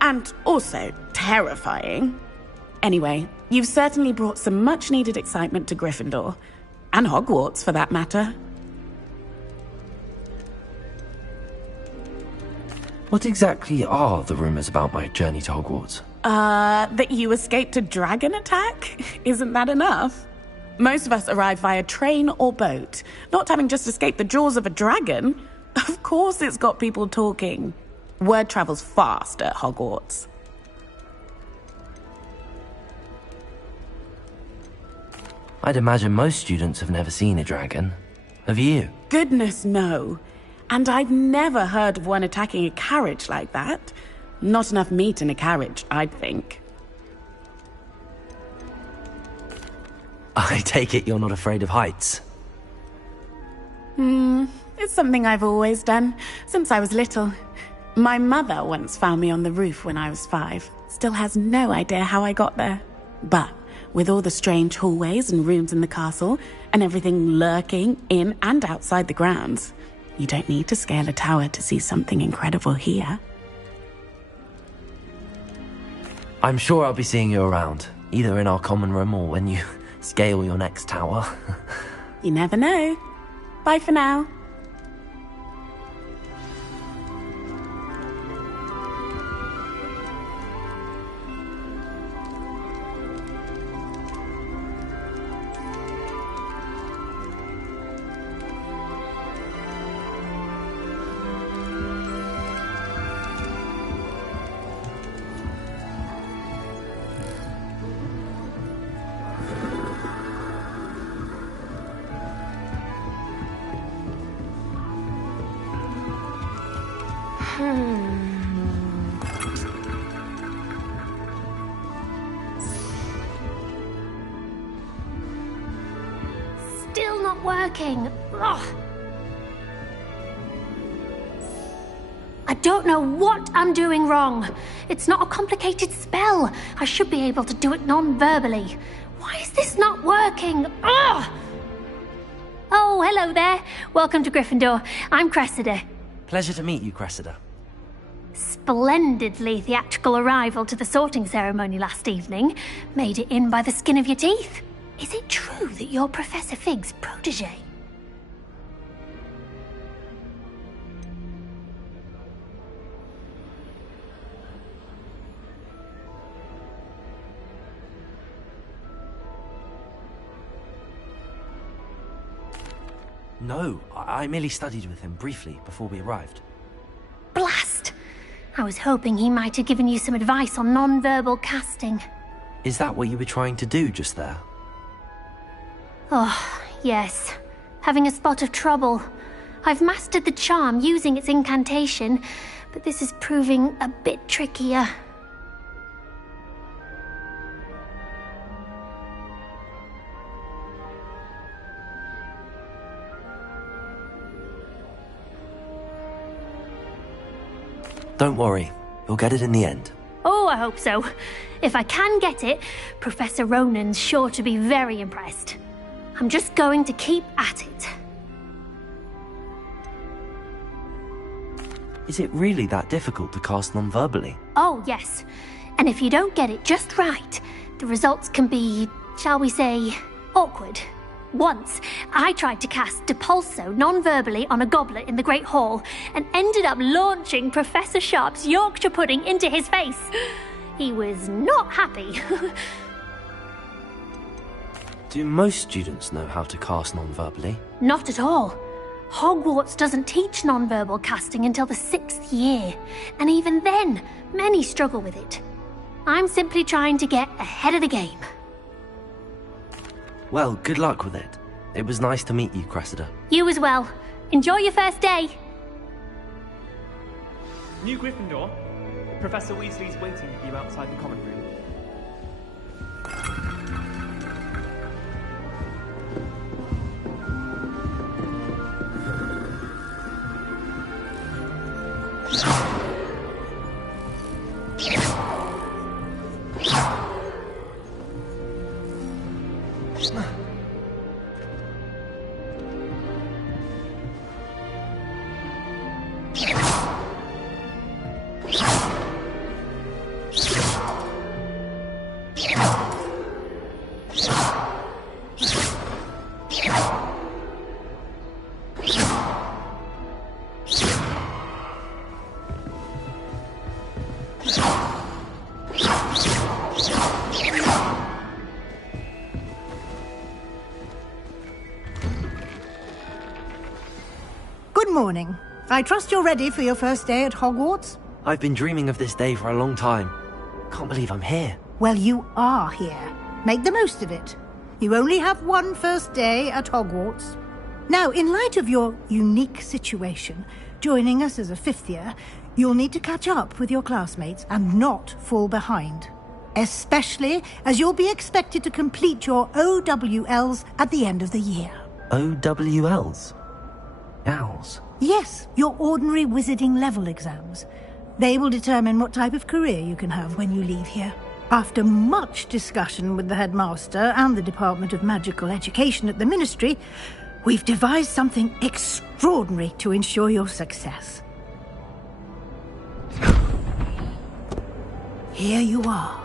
And also terrifying. Anyway, you've certainly brought some much-needed excitement to Gryffindor. And Hogwarts, for that matter. What exactly are the rumors about my journey to Hogwarts? That you escaped a dragon attack? Isn't that enough? Most of us arrive via train or boat, not having just escaped the jaws of a dragon. Of course it's got people talking. Word travels fast at Hogwarts. I'd imagine most students have never seen a dragon. Have you? Goodness, no. And I've never heard of one attacking a carriage like that. Not enough meat in a carriage, I'd think. I take it you're not afraid of heights. It's something I've always done, since I was little. My mother once found me on the roof when I was 5. Still has no idea how I got there. But with all the strange hallways and rooms in the castle, and everything lurking in and outside the grounds, you don't need to scale a tower to see something incredible here. I'm sure I'll be seeing you around, either in our common room or when you scale your next tower. You never know. Bye for now. not working. Ugh. I don't know what I'm doing wrong. It's not a complicated spell. I should be able to do it non-verbally. Why is this not working? Ugh! Oh, hello there. Welcome to Gryffindor. I'm Cressida. Pleasure to meet you, Cressida. Splendidly theatrical arrival to the sorting ceremony last evening. Made it in by the skin of your teeth. Is it true that you're Professor Fig's protege? No, I merely studied with him briefly before we arrived. Blast! I was hoping he might have given you some advice on non-verbal casting. Is that what you were trying to do just there? Oh, yes. Having a spot of trouble. I've mastered the charm using its incantation, but this is proving a bit trickier. Don't worry, you'll get it in the end. Oh, I hope so. If I can get it, Professor Ronan's sure to be very impressed. I'm just going to keep at it. Is it really that difficult to cast non-verbally? Oh, yes. And if you don't get it just right, the results can be, shall we say, awkward. Once, I tried to cast Depulso non-verbally on a goblet in the Great Hall and ended up launching Professor Sharp's Yorkshire pudding into his face. He was not happy. Do most students know how to cast non-verbally? Not at all. Hogwarts doesn't teach non-verbal casting until the 6th year, and even then, many struggle with it. I'm simply trying to get ahead of the game. Well, good luck with it. It was nice to meet you, Cressida. You as well. Enjoy your first day. New Gryffindor, Professor Weasley's waiting for you outside the common room. Good morning. I trust you're ready for your first day at Hogwarts? I've been dreaming of this day for a long time. Can't believe I'm here. Well, you are here. Make the most of it. You only have one first day at Hogwarts. Now, in light of your unique situation, joining us as a 5th year, you'll need to catch up with your classmates and not fall behind. Especially as you'll be expected to complete your OWLs at the end of the year. OWLs? Owls? Yes, your ordinary wizarding level exams. They will determine what type of career you can have when you leave here. After much discussion with the headmaster and the Department of Magical Education at the Ministry, we've devised something extraordinary to ensure your success. Here you are.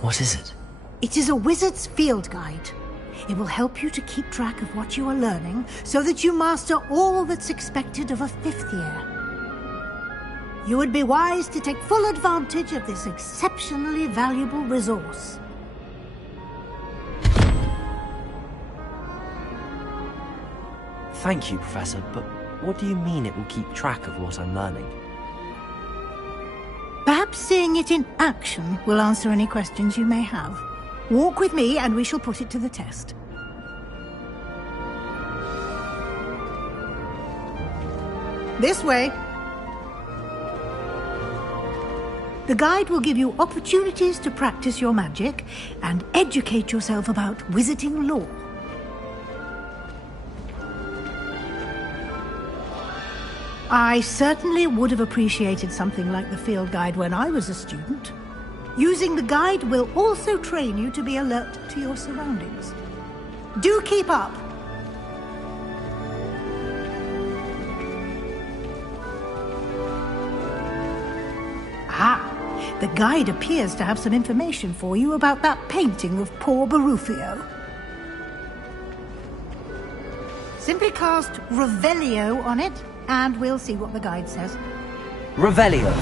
What is it? It is a wizard's field guide. It will help you to keep track of what you are learning so that you master all that's expected of a 5th year. You would be wise to take full advantage of this exceptionally valuable resource. Thank you, Professor, but what do you mean it will keep track of what I'm learning? Perhaps seeing it in action will answer any questions you may have. Walk with me and we shall put it to the test. This way. The guide will give you opportunities to practice your magic and educate yourself about wizarding lore. I certainly would have appreciated something like the field guide when I was a student. Using the guide will also train you to be alert to your surroundings. Do keep up! Ah, the guide appears to have some information for you about that painting of poor Barufio. Simply cast Revelio on it, and we'll see what the guide says. Revelio.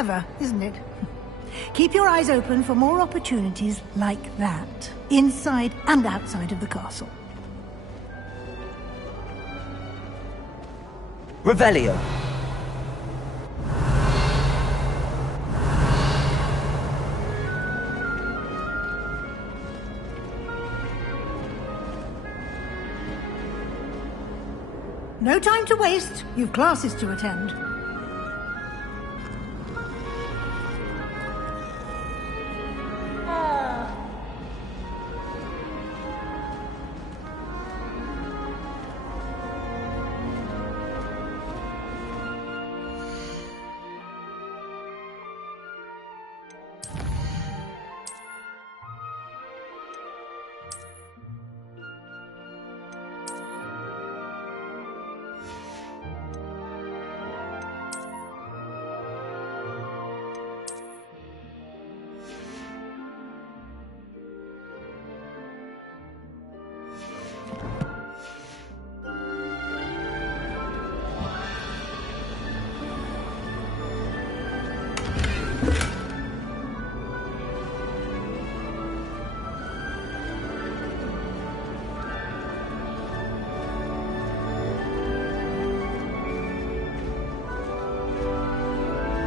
Clever, isn't it? Keep your eyes open for more opportunities like that, inside and outside of the castle. Revelio. No time to waste. You've classes to attend.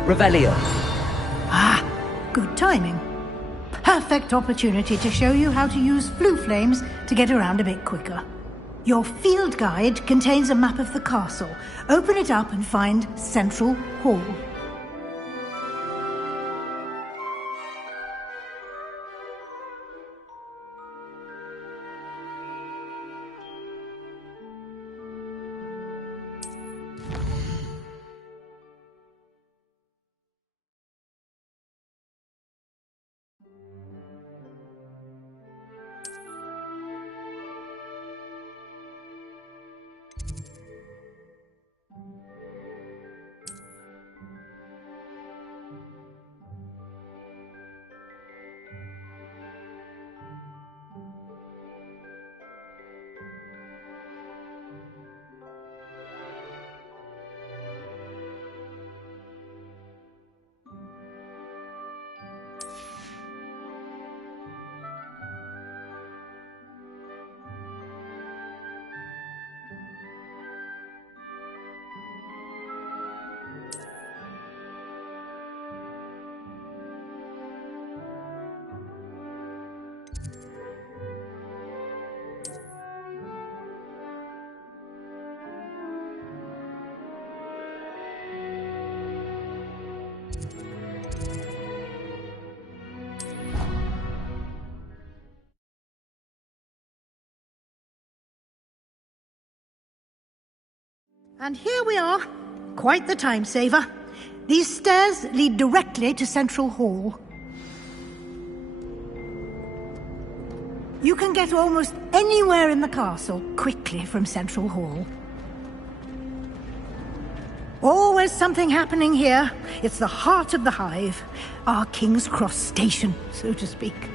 Revelio. Ah, good timing. Perfect opportunity to show you how to use flue flames to get around a bit quicker. Your field guide contains a map of the castle. Open it up and find Central Hall. And here we are. Quite the time saver. These stairs lead directly to Central Hall. You can get almost anywhere in the castle quickly from Central Hall. Always something happening here. It's the heart of the Hive. Our King's Cross station, so to speak.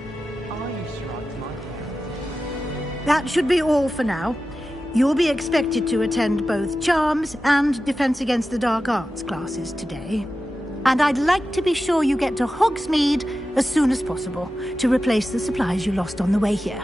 That should be all for now. You'll be expected to attend both Charms and Defense Against the Dark Arts classes today. And I'd like to be sure you get to Hogsmeade as soon as possible to replace the supplies you lost on the way here.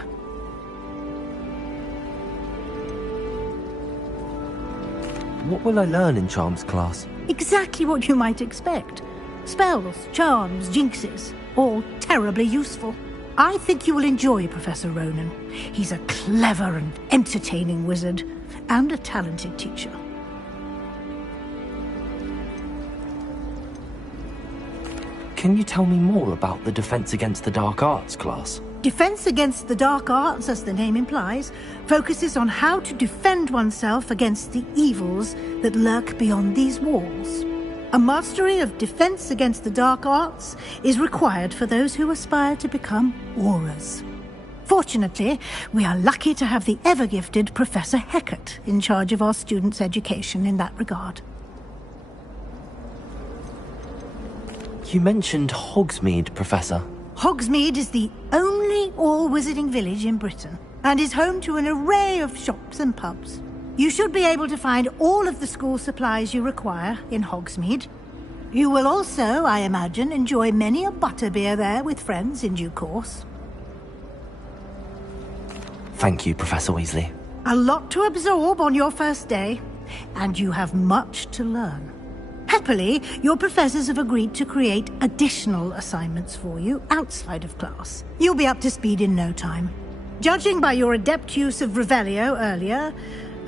What will I learn in Charms class? Exactly what you might expect. Spells, charms, jinxes, all terribly useful. I think you will enjoy Professor Ronan. He's a clever and entertaining wizard, and a talented teacher. Can you tell me more about the Defense Against the Dark Arts class? Defense Against the Dark Arts, as the name implies, focuses on how to defend oneself against the evils that lurk beyond these walls. A mastery of Defense Against the Dark Arts is required for those who aspire to become Aurors. Fortunately, we are lucky to have the ever-gifted Professor ㅍㄍㄧ in charge of our students' education in that regard. You mentioned Hogsmeade, Professor. Hogsmeade is the only all-wizarding village in Britain, and is home to an array of shops and pubs. You should be able to find all of the school supplies you require in Hogsmeade. You will also, I imagine, enjoy many a butterbeer there with friends in due course. Thank you, Professor Weasley. A lot to absorb on your first day, and you have much to learn. Happily, your professors have agreed to create additional assignments for you outside of class. You'll be up to speed in no time. Judging by your adept use of Revelio earlier,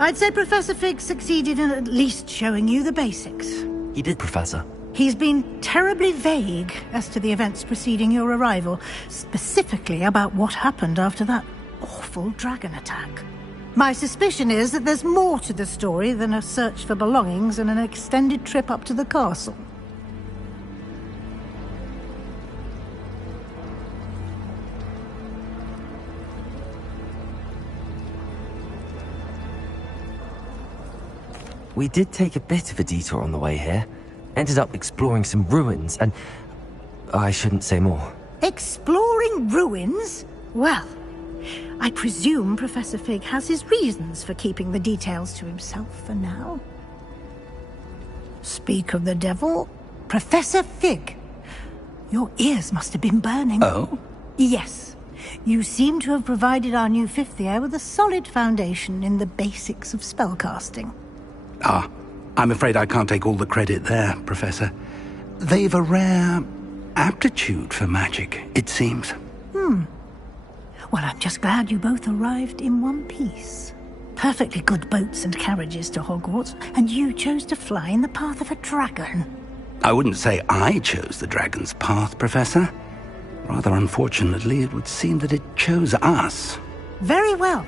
I'd say Professor Fig succeeded in at least showing you the basics. He did, Professor. He's been terribly vague as to the events preceding your arrival, specifically about what happened after that awful dragon attack. My suspicion is that there's more to the story than a search for belongings and an extended trip up to the castle. We did take a bit of a detour on the way here. Ended up exploring some ruins, and I shouldn't say more. Exploring ruins? Well, I presume Professor Fig has his reasons for keeping the details to himself for now. Speak of the devil, Professor Fig. Your ears must have been burning. Oh? Yes. You seem to have provided our new fifth year with a solid foundation in the basics of spellcasting. Ah, I'm afraid I can't take all the credit there, Professor. They've a rare aptitude for magic, it seems. Well, I'm just glad you both arrived in one piece. Perfectly good boats and carriages to Hogwarts, and you chose to fly in the path of a dragon. I wouldn't say I chose the dragon's path, Professor. Rather unfortunately, it would seem that it chose us. Very well.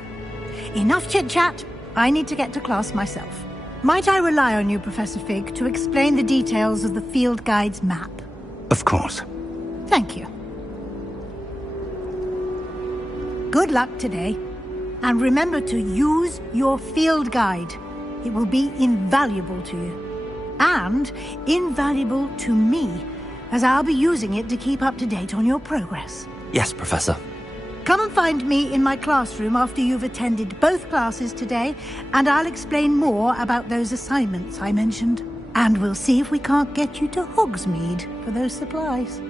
Enough chit-chat. I need to get to class myself. Might I rely on you, Professor Fig, to explain the details of the field guide's map? Of course. Thank you. Good luck today. And remember to use your field guide. It will be invaluable to you. And invaluable to me, as I'll be using it to keep up to date on your progress. Yes, Professor. Come and find me in my classroom after you've attended both classes today, and I'll explain more about those assignments I mentioned. And we'll see if we can't get you to Hogsmeade for those supplies.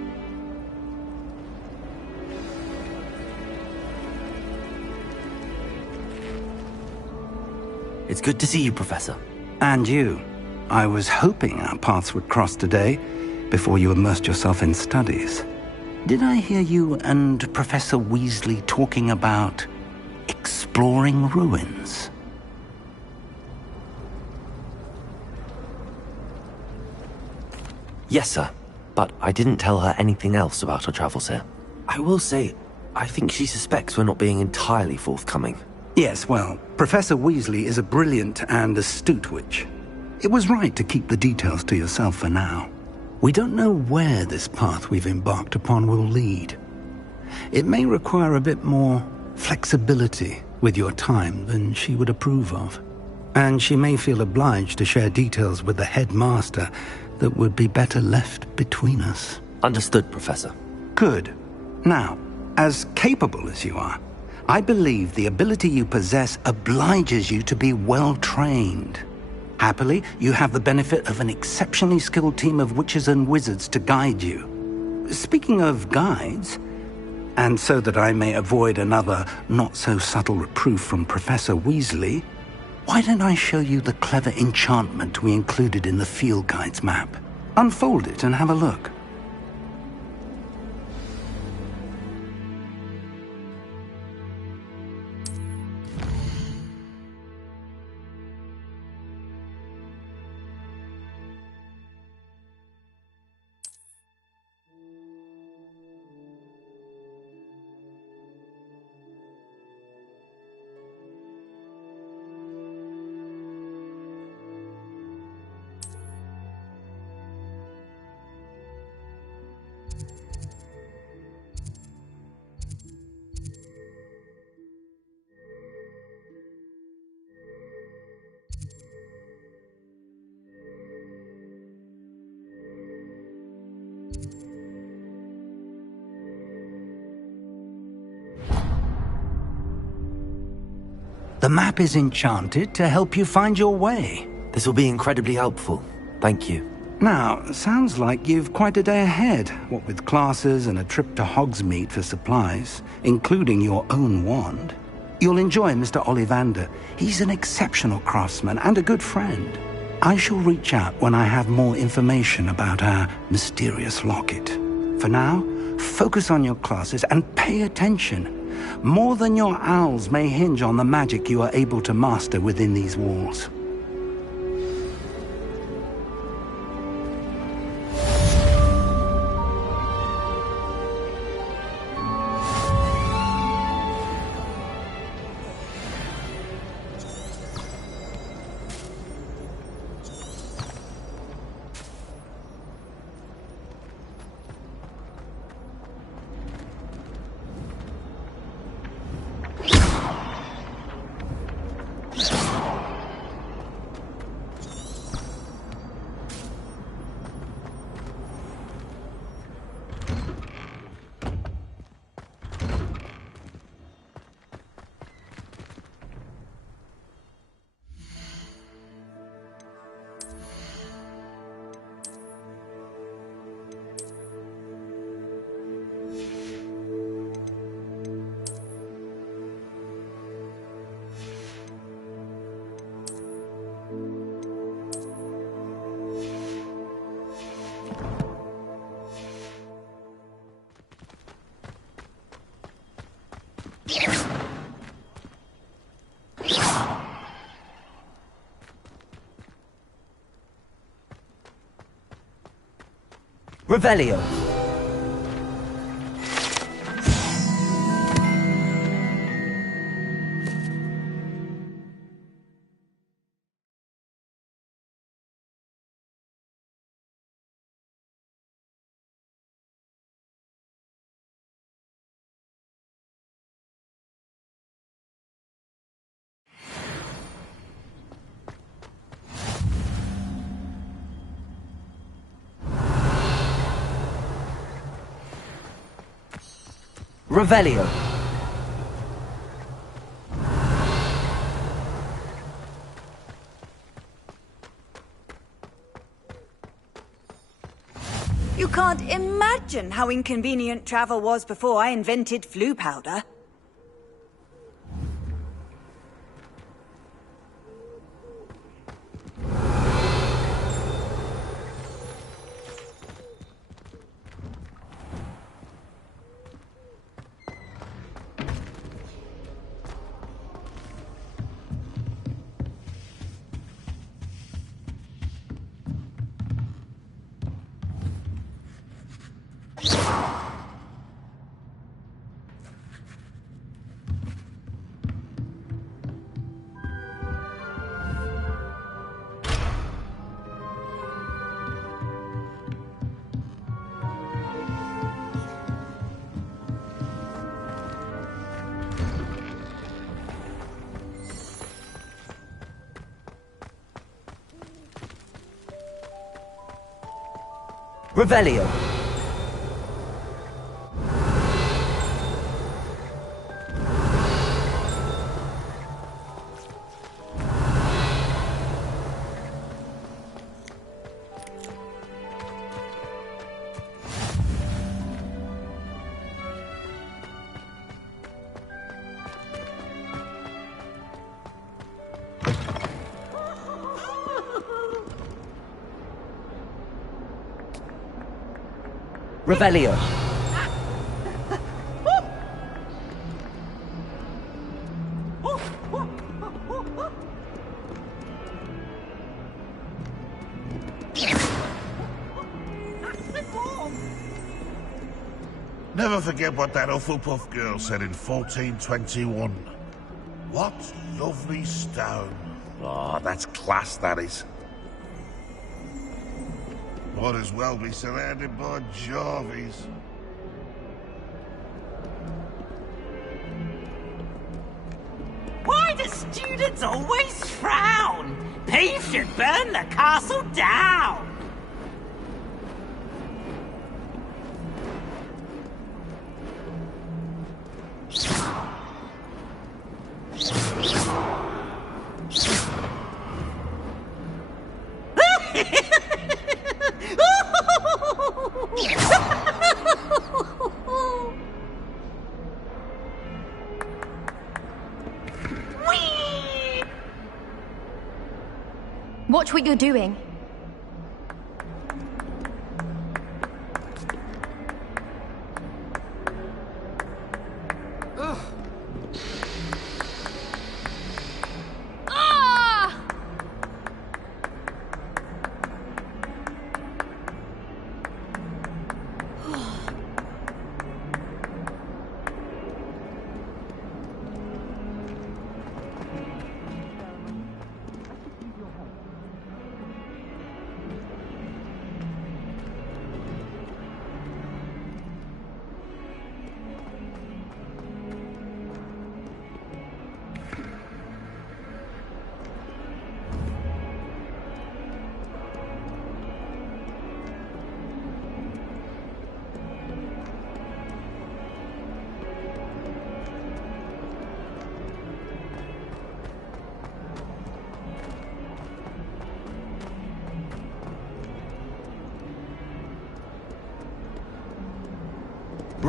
It's good to see you, Professor. And you. I was hoping our paths would cross today, before you immersed yourself in studies. Did I hear you and Professor Weasley talking about exploring ruins? Yes, sir. But I didn't tell her anything else about our travels here. I will say, I think she suspects we're not being entirely forthcoming. Yes, well, Professor Weasley is a brilliant and astute witch. It was right to keep the details to yourself for now. We don't know where this path we've embarked upon will lead. It may require a bit more flexibility with your time than she would approve of. And she may feel obliged to share details with the headmaster that would be better left between us. Understood, Professor. Good. Now, as capable as you are, I believe the ability you possess obliges you to be well-trained. Happily, you have the benefit of an exceptionally skilled team of witches and wizards to guide you. Speaking of guides, and so that I may avoid another not-so-subtle reproof from Professor Weasley, why don't I show you the clever enchantment we included in the field guide's map? Unfold it and have a look. The map is enchanted to help you find your way. This will be incredibly helpful. Thank you. Now, sounds like you've quite a day ahead, what with classes and a trip to Hogsmeade for supplies, including your own wand. You'll enjoy Mr. Ollivander. He's an exceptional craftsman and a good friend. I shall reach out when I have more information about our mysterious locket. For now, focus on your classes and pay attention. More than your owls may hinge on the magic you are able to master within these walls. Revelio. Revelio. You can't imagine how inconvenient travel was before I invented flu powder. Revelio. Revelio. Never forget what that Hufflepuff girl said in 1421. What lovely stone. Oh, that's class, that is. Might as well be surrounded by Jarvies. Why do students always frown? Peeves should burn the castle down! Watch what you're doing.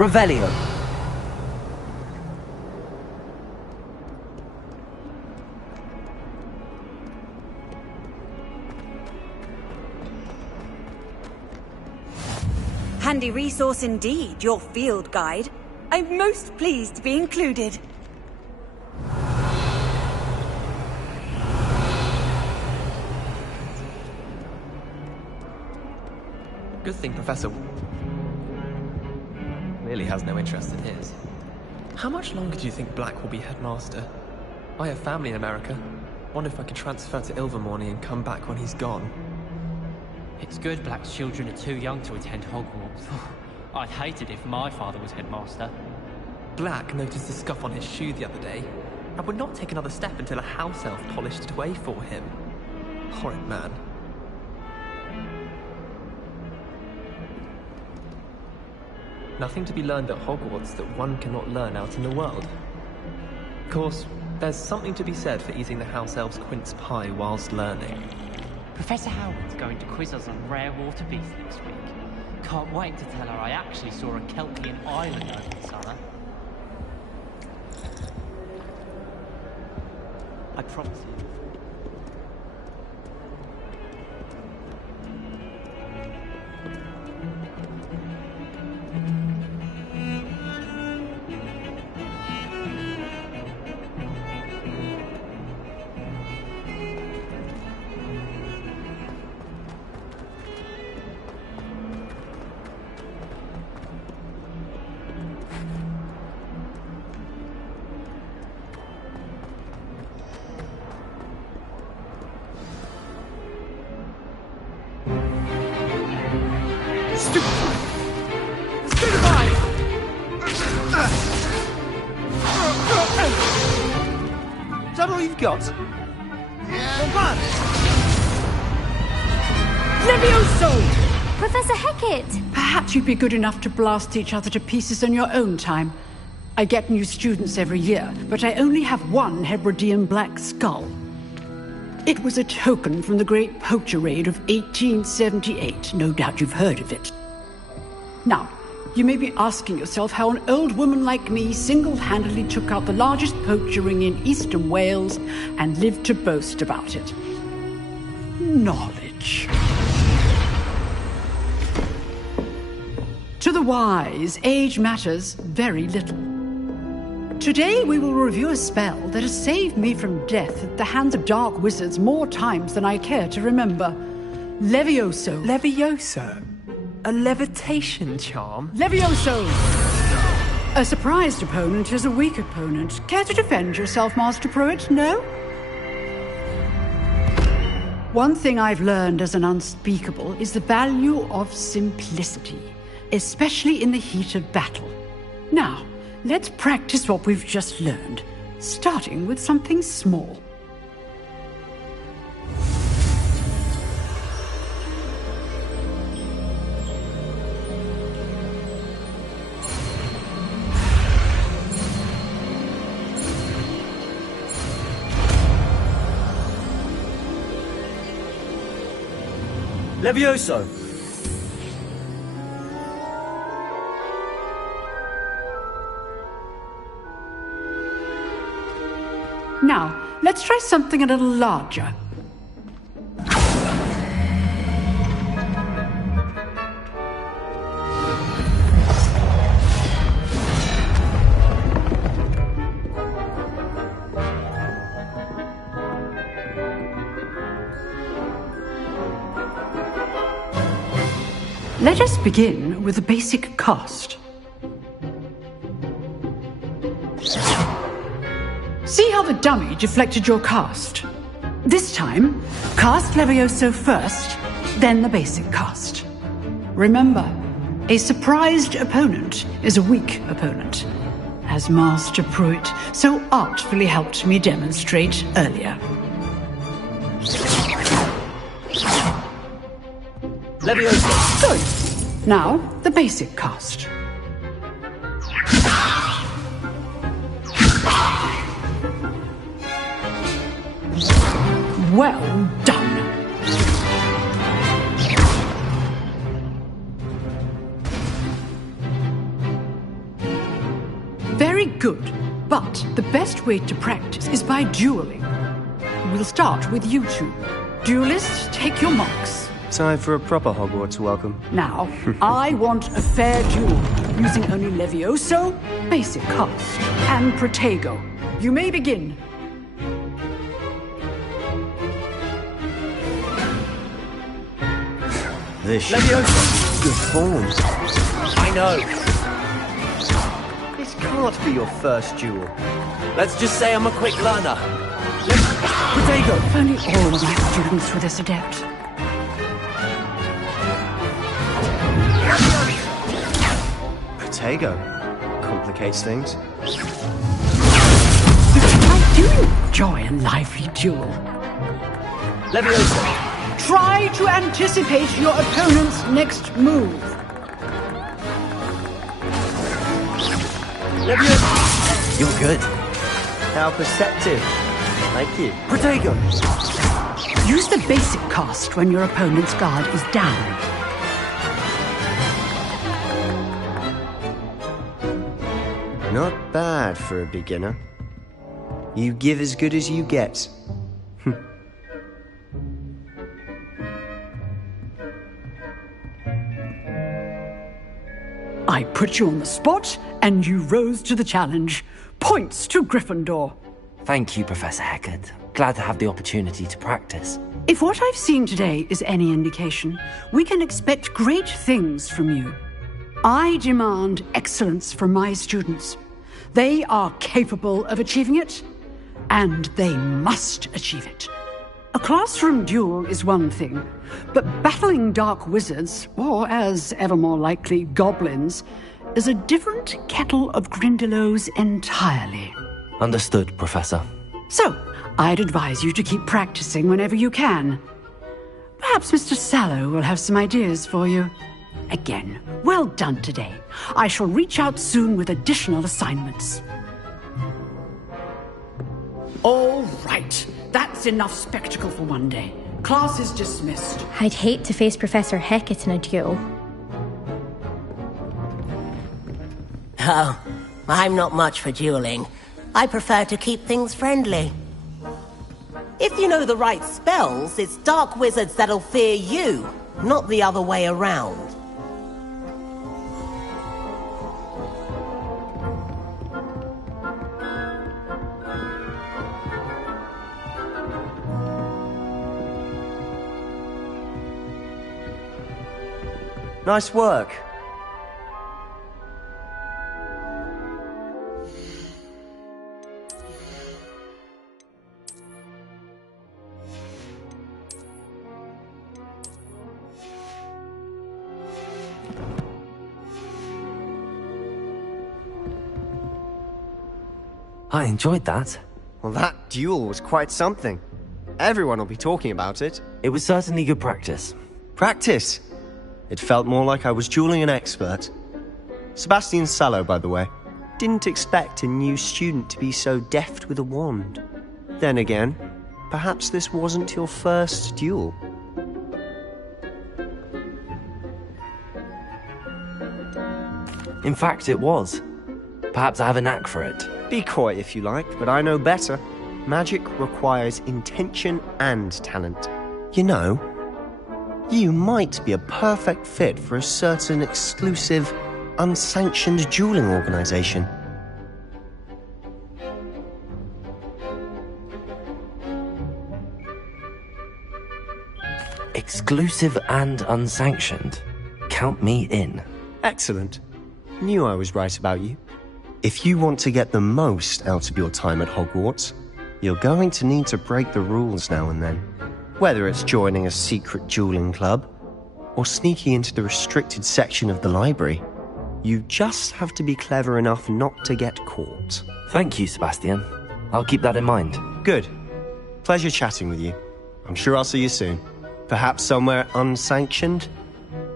Revelio. Handy resource indeed, your field guide. I'm most pleased to be included. Good thing Professor really has no interest in his. How much longer do you think Black will be headmaster? I have family in America. Wonder if I could transfer to Ilvermorny and come back when he's gone. It's good Black's children are too young to attend Hogwarts. I'd hate it if my father was headmaster. Black noticed a scuff on his shoe the other day, and would not take another step until a house elf polished it away for him. Horrid man. Nothing to be learned at Hogwarts that one cannot learn out in the world. Of course, there's something to be said for eating the house elf's quince pie whilst learning. Professor Howard's going to quiz us on rare water beasts next week. Can't wait to tell her I actually saw a Kelpian island over the summer. I promise you. Is that all you've got? Yeah. Levioso! Professor Hecat! Perhaps you'd be good enough to blast each other to pieces on your own time. I get new students every year, but I only have one Hebridean black skull. It was a token from the Great Poacher Raid of 1878. No doubt you've heard of it. Now, you may be asking yourself how an old woman like me single-handedly took out the largest poacher ring in eastern Wales and lived to boast about it. Knowledge. To the wise, age matters very little. Today we will review a spell that has saved me from death at the hands of dark wizards more times than I care to remember. Levioso. Levioso? A levitation charm? Levioso! A surprised opponent is a weak opponent. Care to defend yourself, Master Pruitt? No? One thing I've learned as an unspeakable is the value of simplicity, especially in the heat of battle. Now, let's practice what we've just learned, starting with something small. Levioso! Now, let's try something a little larger. Let us begin with the basic cast. See how the dummy deflected your cast? This time, cast Levioso first, then the basic cast. Remember, a surprised opponent is a weak opponent, as Master Pruitt so artfully helped me demonstrate earlier. Levioso! Good. Now, the basic cast. Well done. Very good, but the best way to practice is by dueling. We'll start with you two. Duelists, take your marks. Time for a proper Hogwarts welcome. Now, I want a fair duel, using only Levioso, basic cast, and Protego. You may begin. This should be good form. I know. This can't be your first duel. Let's just say I'm a quick learner. Protego! If only all of my students were this adept. Protego complicates things. I do enjoy a lively duel. Levioso! Try to anticipate your opponent's next move. Levioso! You're good. How perceptive. Thank you. Protego! Use the basic cast when your opponent's guard is down. Not bad for a beginner. You give as good as you get. I put you on the spot, and you rose to the challenge. Points to Gryffindor. Thank you, Professor Hecat. Glad to have the opportunity to practice. If what I've seen today is any indication, we can expect great things from you. I demand excellence from my students. They are capable of achieving it, and they must achieve it. A classroom duel is one thing, but battling dark wizards, or as ever more likely, goblins, is a different kettle of Grindylows entirely. Understood, Professor. So, I'd advise you to keep practicing whenever you can. Perhaps Mr. Sallow will have some ideas for you. Again, well done today. I shall reach out soon with additional assignments. All right. That's enough spectacle for one day. Class is dismissed. I'd hate to face Professor Hecat in a duel. Oh, I'm not much for dueling. I prefer to keep things friendly. If you know the right spells, it's dark wizards that'll fear you, not the other way around. Nice work. I enjoyed that. Well, that duel was quite something. Everyone will be talking about it. It was certainly good practice. Practice? It felt more like I was dueling an expert. Sebastian Sallow, by the way. Didn't expect a new student to be so deft with a wand. Then again, perhaps this wasn't your first duel. In fact, it was. Perhaps I have a knack for it. Be coy if you like, but I know better. Magic requires intention and talent. You know, you might be a perfect fit for a certain exclusive, unsanctioned dueling organization. Exclusive and unsanctioned? count me in. Excellent. Knew I was right about you. If you want to get the most out of your time at Hogwarts, you're going to need to break the rules now and then. Whether it's joining a secret dueling club, or sneaking into the restricted section of the library, you just have to be clever enough not to get caught. Thank you, Sebastian. I'll keep that in mind. Good. Pleasure chatting with you. I'm sure I'll see you soon. Perhaps somewhere unsanctioned?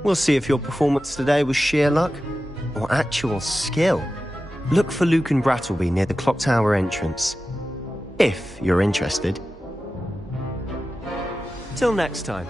We'll see if your performance today was sheer luck or actual skill. Look for Luke and Brattleby near the clock tower entrance, if you're interested. Till next time.